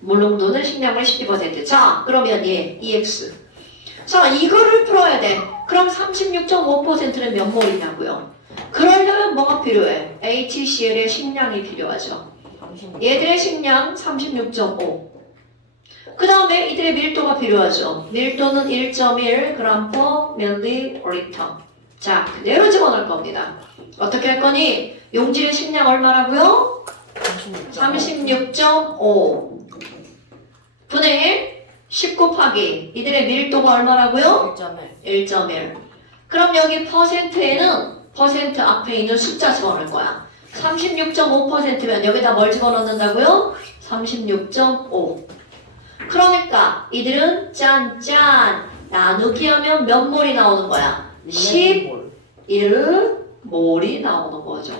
물농도는 식량분의 12%. 자, 그러면 얘 EX. 자, 이거를 풀어야 돼. 그럼 36.5%는 몇 몰이냐고요? 그러려면 뭐가 필요해? HCl의 식량이 필요하죠. 36. 얘들의 식량 36.5. 그 다음에 이들의 밀도가 필요하죠. 밀도는 1.1 g/ml. 자, 그대로 집어넣을 겁니다. 어떻게 할 거니? 용질의 식량 얼마라고요? 36.5 분의 10 곱하기 이들의 밀도가 얼마라고요? 1.1. 그럼 여기 퍼센트에는 퍼센트 앞에 있는 숫자 집어넣을 거야. 36.5%면 여기다 뭘 집어넣는다고요? 36.5. 그러니까 이들은 짠짠 나누기 하면 몇 몰이 나오는 거야? 11몰이 나오는 거죠.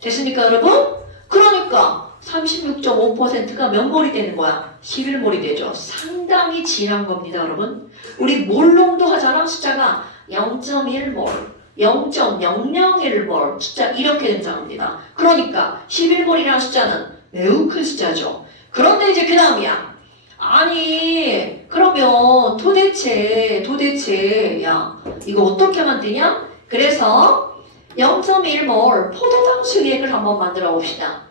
됐습니까, 여러분? 그러니까 36.5%가 몇 몰이 되는 거야? 11몰이 되죠. 상당히 진한 겁니다, 여러분. 우리 몰농도 하잖아, 숫자가 0.1몰, 0.001몰 숫자 이렇게 등장합니다. 그러니까 11몰이라는 숫자는 매우 큰 숫자죠. 그런데 이제 그 다음이야. 아니, 그러면 도대체 야, 이거 어떻게 만드냐? 그래서 0.1몰 포도당 수액을 한번 만들어 봅시다.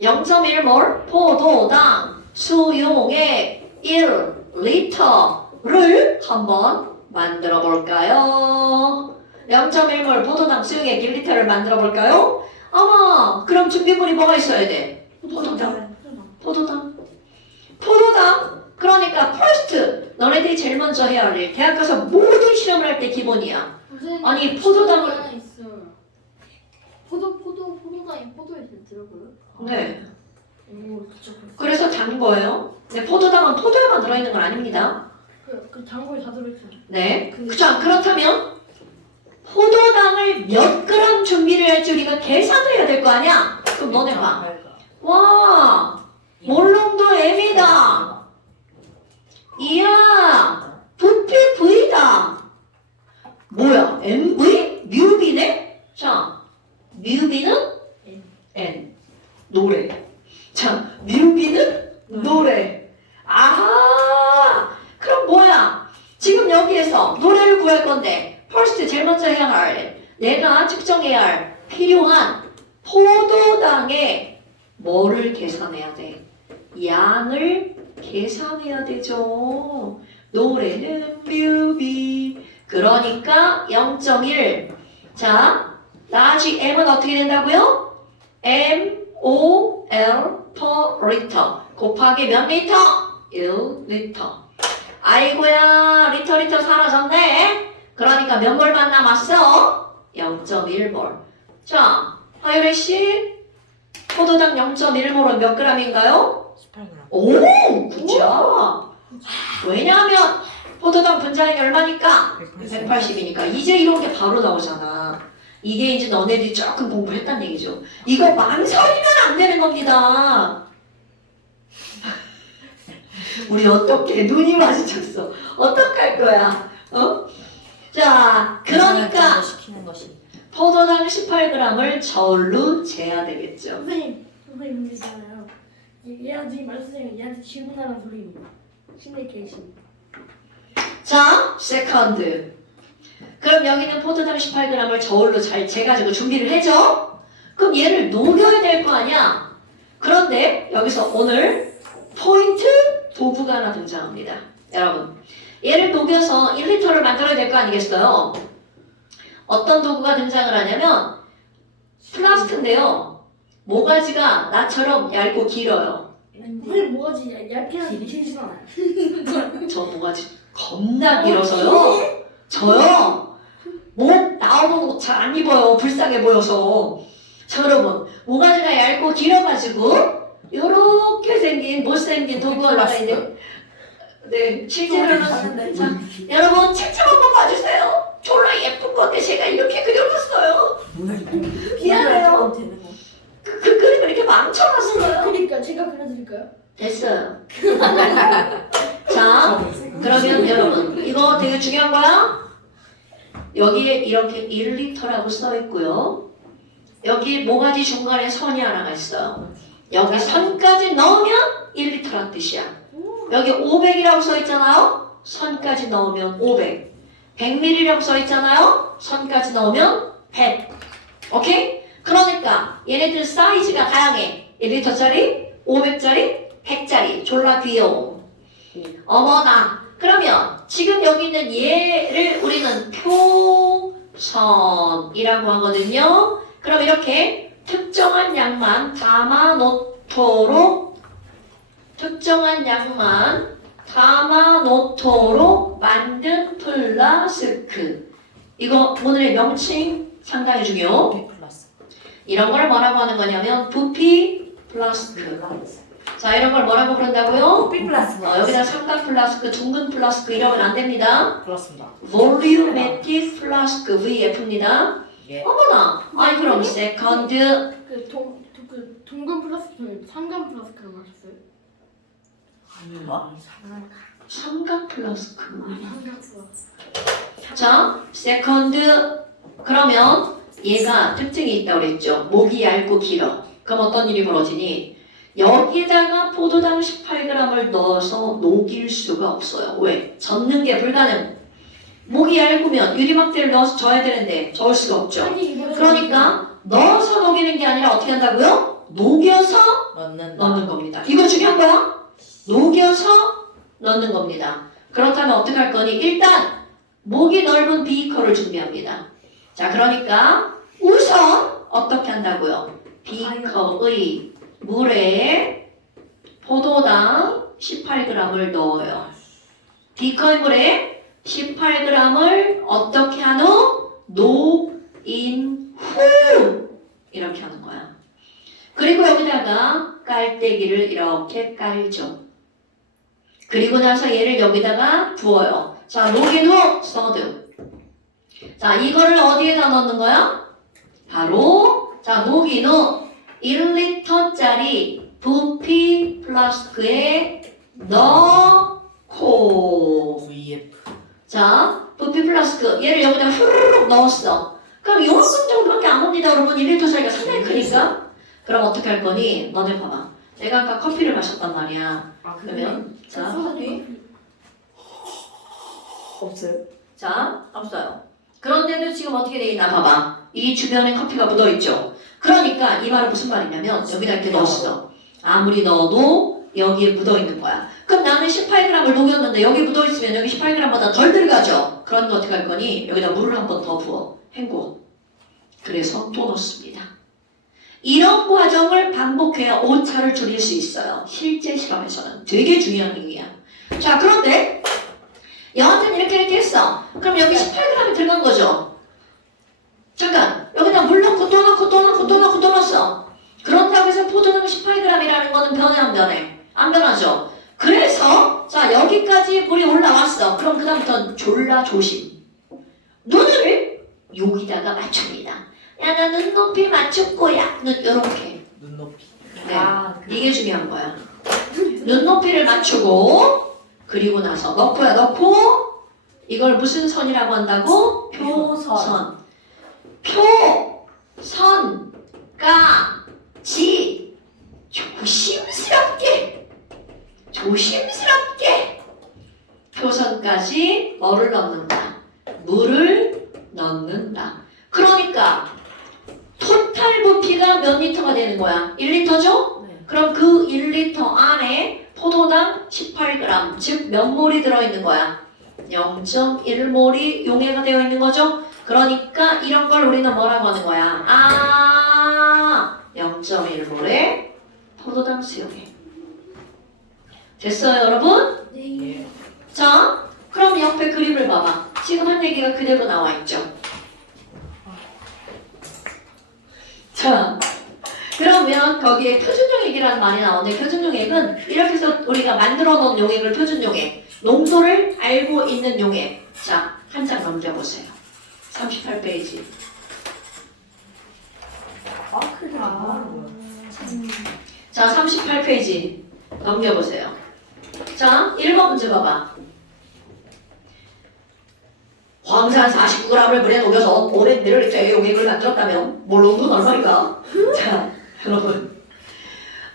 0.1몰 포도당 수용액 1리터를 한번 만들어 볼까요? 0.1몰 포도당 수용액 1리터를 만들어 볼까요? 아마 그럼 준비물이 뭐가 있어야 돼? 포도당. 그러니까 first 너네들이 제일 먼저 해야 할 일. 대학 가서 모든 실험을 할 때 기본이야. 아니, 포도당을- 하나 있어요. 포도당이 포도에 들어가요? 네. 오, 그쵸. 그래서 단 거예요. 근데 포도당은 포도에만 들어있는 건 아닙니다. 그 단골 다 들어있어요. 네. 자, 그렇다면 포도당을 몇 그램 준비를 할지 우리가 계산을 해야 될 거 아니야? 그럼 너네 봐. 와, 몰농도 M이다. 이야, 부피 V다. 뭐야, MV? 뮤비네? 자, 뮤비는 N. 노래. 자, 뮤비는 노래. 아하! 그럼 뭐야? 지금 여기에서 노래를 구할 건데, first 제일 먼저 해야 할, 내가 측정해야 할 필요한 포도당의 뭐를 계산해야 돼? 양을 계산해야 되죠. 노래는 뮤비. 그러니까 0.1. 자, 나머지 M은 어떻게 된다고요? MOL per liter 곱하기 몇 리터? 1리터. 아이고야, 리터 사라졌네. 그러니까 몇 몰만 남았어? 0.1몰. 자, 하유리 씨, 포도당 0.1몰은 몇 g인가요? 18g. 오, 굿자. 왜냐하면 포도당 분자량이 얼마니까? 180이니까. 이제 이런 게 바로 나오잖아. 이게 이제 너네들이 조금 공부를 했단 얘기죠. 이거 망설이면 안 되는 겁니다. 우리 어떻게 눈이 마주쳤어? 어떡할 거야? 어? 자, 그러니까 시키는 것이 포도당 18g을 저울로 재야 되겠죠. 선생님 근데 있잖아요. 얘한테 말씀드리면 얘한테 질문하는 소리입니다. 신의 계신. 자, 세컨드. 그럼 여기는 포도당 18g을 저울로 잘 재가지고 준비를 해줘. 그럼 얘를 녹여야 될 거 아니야? 그런데 여기서 오늘 포인트 도구가 하나 등장합니다. 여러분, 얘를 녹여서 1리터를 만들어야 될 거 아니겠어요? 어떤 도구가 등장을 하냐면 플라스틱인데요. 모가지가 나처럼 얇고 길어요. 선생님 뭐가지 얇게 하는 길진 않아요. 저 모가지 겁나 길어서요. 저요. 목 나오는 옷 잘 안 입어요. 불쌍해 보여서. 자, 여러분, 모가지가 얇고 길어가지고 요렇게 생긴 못생긴 도구가 하나 있는데, 네, 실제로는 자, 여러분 책 좀 한번 봐주세요. 졸라 예쁜 건데 제가 이렇게 그려봤어요. 미안해요. 그 그림을 이렇게 망쳐 제가 그려드릴까요? 됐어요. 자, 그러면 여러분 이거 되게 중요한 거야. 여기에 이렇게 1리터라고 써 있고요. 여기 모가지 중간에 선이 하나가 있어요. 여기 선까지 넣으면 1리터란 뜻이야. 여기 500이라고 써 있잖아요. 선까지 넣으면 500. 100ml라고 써 있잖아요. 선까지 넣으면 100. 오케이? 그러니까 얘네들 사이즈가 다양해. 1리터짜리, 500짜리, 100짜리. 졸라 귀여워. 어머나. 그러면 지금 여기 있는 얘를 우리는 표선이라고 하거든요. 그럼 이렇게 특정한 양만 담아놓도록 만든 플라스크. 이거 오늘의 명칭 상당히 중요. 플러스. 이런 걸 뭐라고 하는 거냐면 부피 플라스크. 자, 이런 걸 뭐라고 부른다고요? 피 플러스. 여기다 삼각 플라스크, 둥근 플라스크 이러면 안 됩니다. 그렇습니다. 볼륨매틱 플라스크 VF입니다. 예. 어머나. 아이 그럼 세컨드 그 동근 플라스틱, 삼각 플라스틱을 말했어요? 뭐? 삼각 플라스크. 삼각 플라스틱. 자, 세컨드. 그러면 얘가 특징이 있다고 그랬죠. 목이 얇고 길어. 그럼 어떤 일이 벌어지니? 여기다가 포도당 18g을 넣어서 녹일 수가 없어요. 왜? 젓는 게 불가능. 목이 얇으면 유리막대를 넣어서 져야 되는데 저을 수가 없죠. 아니 이거 그러니까 넣어서 녹이는 게 아니라 어떻게 한다고요? 녹여서 넣는 겁니다. 이거 중요한 거야. 녹여서 넣는 겁니다. 그렇다면 어떻게 할 거니? 일단 목이 넓은 비커를 준비합니다. 자, 그러니까 우선 어떻게 한다고요? 비커의 물에 포도당 18g을 넣어요. 비커의 물에 18g을 어떻게 하노? 녹인 후 이렇게 하는 거야. 그리고 여기다가 깔때기를 이렇게 깔죠. 그리고 나서 얘를 여기다가 부어요. 자, 녹인 후 서드. 자, 이거를 어디에다 넣는 거야? 바로 자, 녹인 후 1리터짜리 부피 플라스크에 넣고 VF. 자, 부피 플라스크 얘를 여기다 후루룩 넣었어. 그럼 요만큼 정도밖에 안 옵니다. 여러분 1리터 차이가 상당히 크니까. 그럼 어떻게 할 거니? 너네 봐봐. 내가 아까 커피를 마셨단 말이야. 그러면 자, 없어요. 자, 없어요. 그런데도 지금 어떻게 돼 있나 봐봐. 이 주변에 커피가 묻어 있죠. 그러니까 이 말은 무슨 말이냐면 여기다 이렇게 넣었어. 아무리 넣어도 여기에 묻어 있는 거야. 그럼 나는 18g을 녹였는데 여기 묻어 있으면 여기 18g보다 덜 들어가죠. 그런데 어떻게 할 거니? 여기다 물을 한 번 더 부어. 헹구어. 그래서 또 넣습니다. 이런 과정을 반복해야 오차를 줄일 수 있어요. 실제 실험에서는 되게 중요한 얘기야. 자, 그런데 여하튼 이렇게 했어. 그럼 여기 18g이 들어간 거죠. 잠깐, 여기다 물 넣고 또 넣고 또 넣고 또 넣고 또 넣었어. 그렇다고 해서 포도당 18g이라는 거는 변해 안 변해? 안 변하죠. 그래서 자, 여기까지 물이 올라왔어. 그럼 그 다음부터 졸라 조심. 눈을 여기다가 맞춥니다. 야, 나 눈높이 맞출 거야. 요렇게. 눈높이. 네. 아, 이게 중요한 거야. 눈높이를 맞추고 그리고 나서 넣고 이걸 무슨 선이라고 한다고? 표선. 표선까지 조심스럽게 표선까지 뭐를 넣는다? 물을 넣는다. 그러니까 토탈 부피가 몇 리터가 되는 거야? 1리터죠? 네. 그럼 그 1리터 안에 포도당 18g, 즉 몇 몰이 들어있는 거야? 0.1몰이 용해가 되어 있는 거죠? 그러니까 이런 걸 우리는 뭐라고 하는 거야? 0.1몰의 포도당 수용해. 됐어요, 여러분? 예. 자, 그럼 옆에 그림을 봐봐. 지금 한 얘기가 그대로 나와 있죠. 자, 그러면 거기에 표준용액이라는 말이 나오는데 표준용액은 이렇게 해서 우리가 만들어 놓은 용액을 표준용액, 농도를 알고 있는 용액. 자, 한 장 넘겨보세요. 38페이지. 마크를 뭐 하는 거야? 자, 38페이지 넘겨보세요. 자, 1번 문제 봐봐. 황산 49g을 물에 녹여서 500ml의 용액을 만들었다면 몰롱도는 얼마인가? 자, 여러분.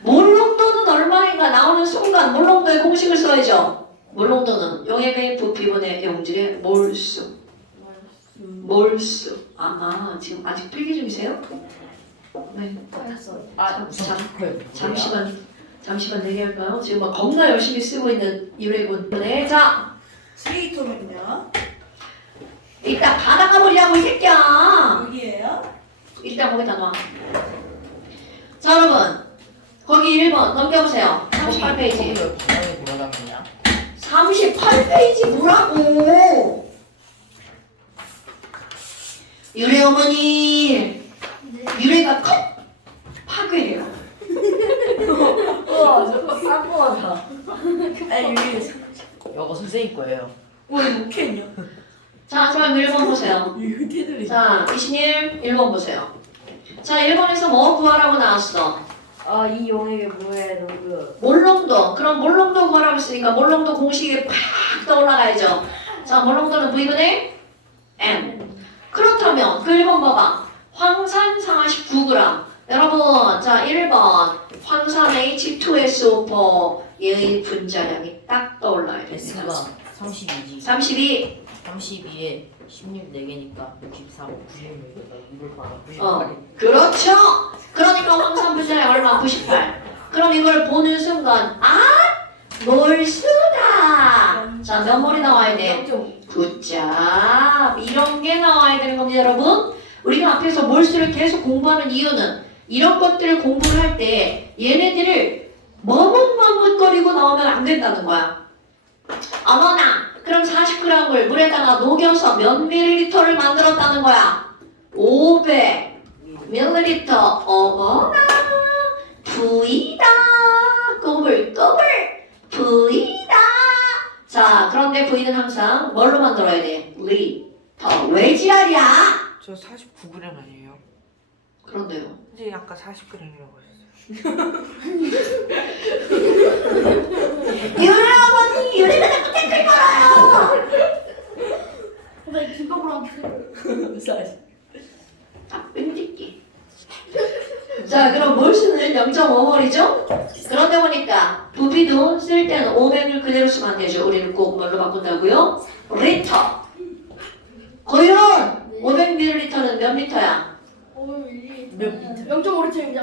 몰롱도는 얼마인가 나오는 순간 몰롱도의 공식을 써야죠. 몰롱도는 용액의 부피분의 용질의 몰수. 몰수. 지금 아직 필기 중이세요? 네. 잠시만 얘기할까요? 지금 막 겁나 열심히 쓰고 있는 유래군. 네, 자, 스위토는요? 일단 가다가 버리라고 이 새끼야. 여기에요? 일단 거기다 놔. 자, 여러분. 거기 1번 넘겨보세요. 38페이지. 왜 바닥에 돌아다니냐? 38페이지 뭐라고? 유래 어머니. 유래가 컵 파괴해요. 우와 저거 싼거같아. 여기 이거 선생님 거예요. 왜 못했냐? 자, 그럼 1번 보세요. 이거 테두리. 자, 이신님 1번 보세요. 자, 1번에서 뭐 구하라고 나왔어? 아이 용액의 물에 녹여. 몰롱도. 그럼 몰롱도 구하라고 했으니까 몰롱도 공식이 팍 떠올라가야죠. 자, 몰롱도는 V분의 M. 그렇다면 그 1번 봐봐. 황산 49g. 여러분, 자 1번 황산 H2SO4 얘의 분자량이 딱 떠올라야 됩니다. S가 32지. 32. 32에 16 4개니까 64고 96이다. 이걸 봐라. 98이. 그렇죠. 그러니까 황산 분자량 얼마? 98. 그럼 이걸 보는 순간 몰수다. 자, 몇 몰이 나와야 돼? 굿잡. 이런 게 나와야 되는 겁니다, 여러분. 우리가 앞에서 몰수를 계속 공부하는 이유는 이런 것들을 공부를 할 때 얘네들을 머뭇머뭇거리고 나오면 안 된다는 거야. 어머나, 그럼 40g을 물에다가 녹여서 몇 밀리리터를 만들었다는 거야? 500ml. 어머나, V다. 꼬불꼬불. V다. 자, 그런데 V는 항상 뭘로 만들어야 돼? 리터. 왜 지랄이야? 저 49g 아니에요? 그런데요. 근데 아까 40g이라고 하셨어요. 유래 어머니, 유래가 자꾸 댓글 걸어요. 나 김밥으로 안 주세요. 뺑짓기. 자, 그럼 몰수는 0.5몰이죠? 그런데 보니까 부피도 쓸 때는 500을 그대로 쓰면 안 되죠. 우리는 꼭 뭘로 바꾼다고요? 리터. 고윤! 500ml는 몇 리터야? 몇 미터? 0.5리터입니다.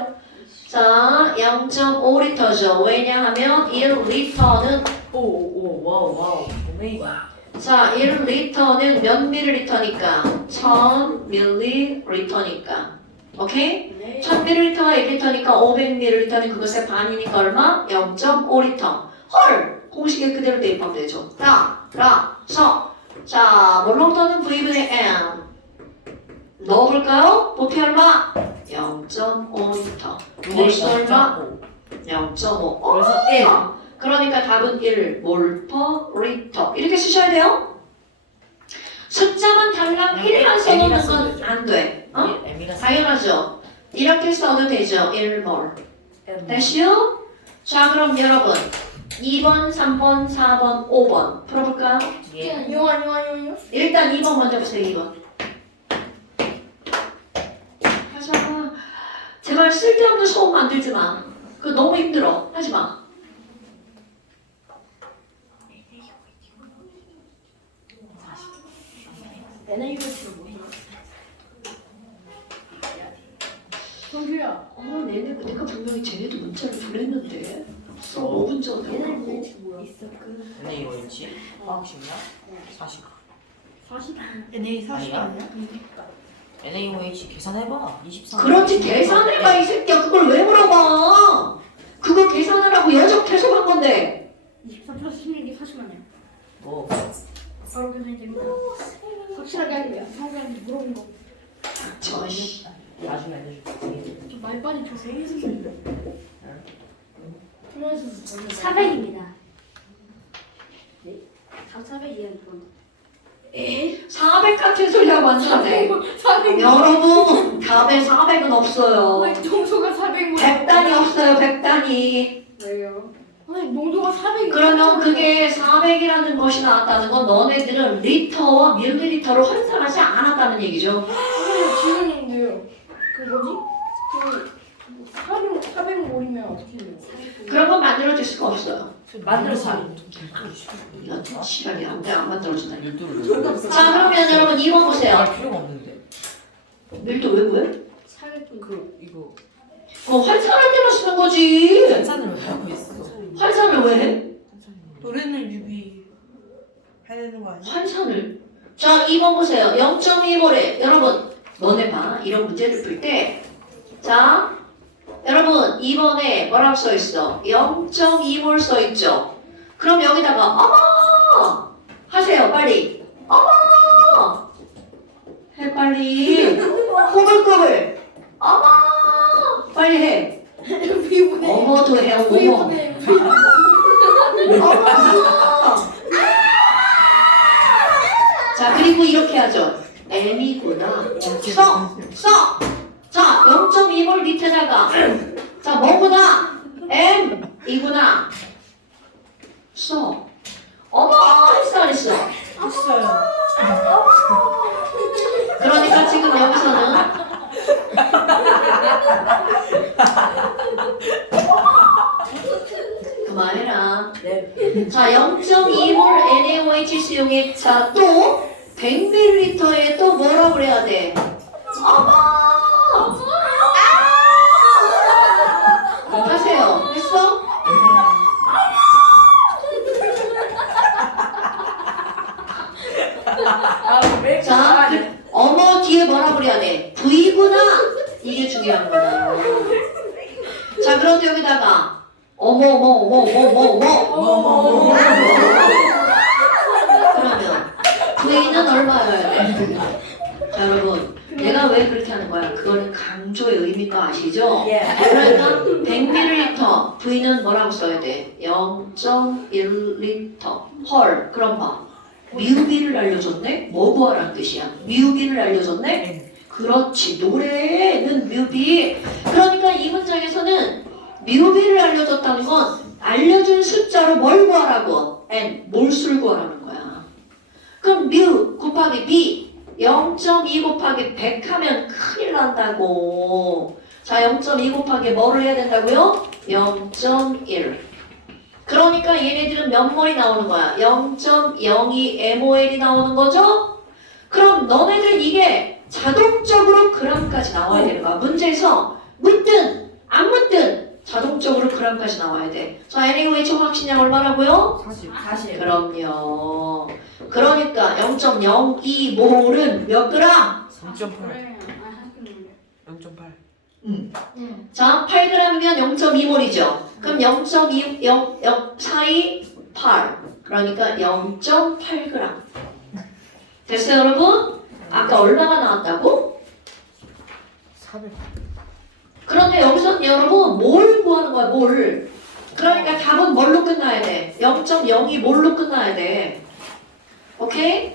자, 0.5리터죠. 왜냐하면 1리터는 오 와우 오메이가. 자, 1리터는 몇 밀리리터니까? 1000ml니까. 오케이? 네. 1000ml가 1리터니까 500ml는 그것의 반이니까 얼마? 0.5리터. 헐! 공식에 그대로 대입하면 되죠. 따라서 자, 몰롱도는 V분의 M. 넣어볼까요? 부피 얼마? 0.5리터. 몰수 얼마? 0.5. 그래서 1. 그러니까 답은 1몰 per 리터. 이렇게 쓰셔야 돼요. 숫자만 달랑 1만 써놓는 건 안 돼. M이라 당연하죠. 이렇게 써도 되죠. 1몰. 됐슈? 자, 그럼 여러분 2번, 3번, 4번, 5번 풀어볼까요? 예. 용아. 일단 2번 먼저 보세요. 2번. 하자. 제발 쓸데없는 소음 만들지 마. 그거 너무 힘들어. 하지 마. NABT로 뭐야? 정규야. 내가 분명히 쟤네도 문자를 보냈는데 5분 전에. NABT 뭐야? 있어 NaOH 화학식이야? 40. 40. NA 40 아니야? 아니야? NaOH 계산해봐. 23. 그렇지, 계산해봐 이 새끼야. 그걸 왜 물어봐? 그거 계산하라고 여적 계속한 건데. 24 플러스 16이 40 아니야? 뭐 바로 계산이 됩니다. 확실하게 하려면 성우한테 물어본 거. 저씨. 나중에 알려줄게. 저 말빨이 저 생일 플러스 400입니다. 네? 다 400이야 이건. 400 같은 소리하고 앉았네. 400. 여러분, 답에 400은 없어요. 농도가 400. 100단이 없어요, 100단이. 왜요? 아니 농도가 400. 그러면 그게 400이라는 것이 나왔다는 건 너네들은 리터와 밀리리터로 환산하지 않았다는 얘기죠. 아니 지훈인데요. 그 뭐지? 그 400몰이면 어떻게 돼요? 그런 건 만들어줄 수가 없어요. 만들어서 이건 시간이 안 만들어준다. 밀도를 자, 그러면 여러분 2번 보세요. 알 필요가 없는데. 밀도 왜 구해? 400. 그 이거 그거 환산할 때만 쓰는 거지. 환산을 왜 하고 있어? 환산을 왜 해? 노래는 유비 해야 되는 거 아니야? 환산을. 자, 2번 보세요. 0.2몰에 여러분 너네 봐. 이런 문제를 풀 때 자, 여러분 2번에 뭐라고 써있어? 0.2몰 써있죠? 그럼 여기다가 어머! 하세요 빨리. 어머! 해 빨리. 꼬불꼬불. 어머! 빨리 해. 비보네. 어머도 해. 어머. 비보네. 어머! 자, 그리고 이렇게 하죠. M이구나. 써! 자, 0.2몰 밑에다가 자, 뭐구나? M이구나. 써. 어머! 했어, 안 했어? 했어요. 그러니까 지금 여기서는 그만해라. 네. 자, 0.2몰 NaOH 수용액. 자, 또 100ml에 또 뭐라고 그래야 돼? 어머! 하세요. 했어? 아왜 자, 어머 뒤에 뭐라고 그래야 돼? V구나. 이게 중요한 거다. 자, 그런데 여기다가 어머. 그러면 V는 얼마여야 돼? 자, 여러분, 내가 왜 그렇게 하는 거야? 그거는 강조의 의미인 거 아시죠? 그러니까 100ml V는 뭐라고 써야 돼? 0.1L. 헐, 그럼 봐. 뮤비를 알려줬네? 뭐 구하라는 뜻이야? 뮤비를 알려줬네? 그렇지, 노래는 뮤비. 그러니까 이 문장에서는 뮤비를 알려줬다는 건 알려준 숫자로 뭘 구하라고? N, 몰수를 구하라는 거야. 그럼 뮤 곱하기 B 0.2 곱하기 100 하면 큰일 난다고. 자, 0.2 곱하기 뭐를 해야 된다고요? 0.1. 그러니까 얘네들은 몇 몰이 나오는 거야? 0.02 MOL이 나오는 거죠? 그럼 너네들 이게 자동적으로 그램까지 나와야 되는 거야. 문제에서 묻든 안 묻든 자동적으로 그램까지 나와야 돼. 자, NaOH 확신량 얼마라고요? 40. 그럼요. 그러니까 0.02 몰은 몇 그램? 3.8. 0.8. 자, 8g이면 0.2몰이죠. 그럼 0.242 그러니까 0.8g. 됐어요, 여러분? 아까 얼마가 나왔다고? 400. 그런데 여기서 여러분 뭘 구하는 거야, 뭘? 그러니까 답은 뭘로 끝나야 돼? 0.02 몰로 끝나야 돼. 오케이?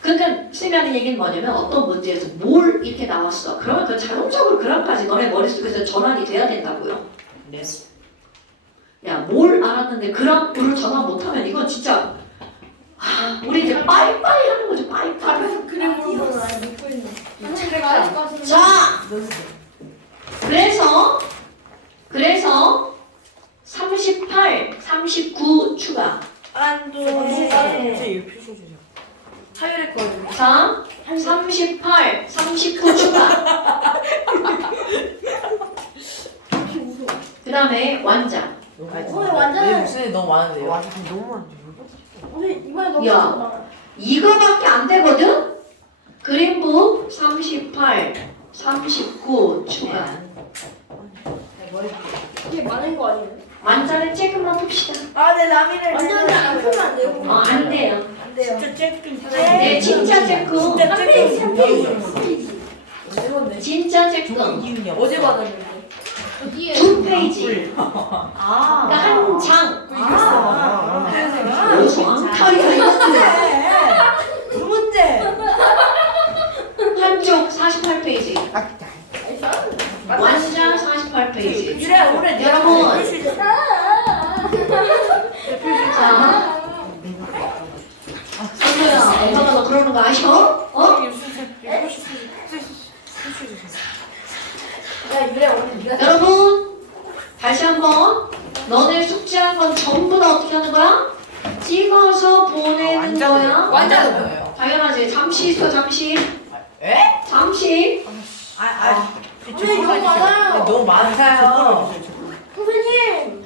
그러니까 쌤이 하는 얘기는 뭐냐면 어떤 문제에서 뭘 이렇게 나왔어. 그러면 그 자동적으로 그램까지 너네 머릿속에서 전환이 돼야 된다고요. 네. 야, 뭘 알았는데 그램으로 전환 못하면 이건 진짜 우리 이제 빠이빠이 하는 거죠. 빠이빠이. 그래 물어보는 아예 믿고 있네. 자, 그래서 38, 39 추가. 안도 이거 표시 주세요. 하혈했거든요. 자, 38, 39 추가. 그 다음에 완장. 오늘 완전- 내 목소리 너무 많은데요. 완전 너무 많은데. 오늘 이번에 너무 야. 많아. 이거밖에 안 되거든? 그림북 38, 39 추가. 이게 많은 거 아니에요? 완장을 조금만 봅시다. 아, 내 라미를 완전히 안 풀면 안 돼요. 안 돼요. 안 돼요. 진짜 쬐끔. 네, 진짜 쬐끔. 진짜 한 페이지, 한 페이지. 쬐끔. 한 페이지. 진짜 쬐끔. 이윤이 어제 받았는데. 어디에? 2페이지. 아. 그러니까 한 장. 아, 뭐 왕탈이야 이거. 두 문제. 오른쪽 48페이지. 완전 48페이지. 유래 올해 내가 여러분. 볼수 있어. 자, 선우야, 엄마가 너 그러는 거 아셔? 어? 야 유래 오늘 네가 여러분, 다시 한번. 너네 숙제한 건 전부 다 어떻게 하는 거야? 찍어서 보내는 거야. 완전 뭐예요? 당연하지. 잠시 있어, 잠시. 에? 잠시. 선생님 너무 많아요. 너무 많아요. 선생님!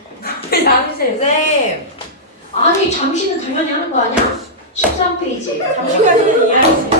양심. 쌤. 아니, 잠시는 당연히 하는 거 아니야? 13페이지. 잠시까지는 이해할 수 있어.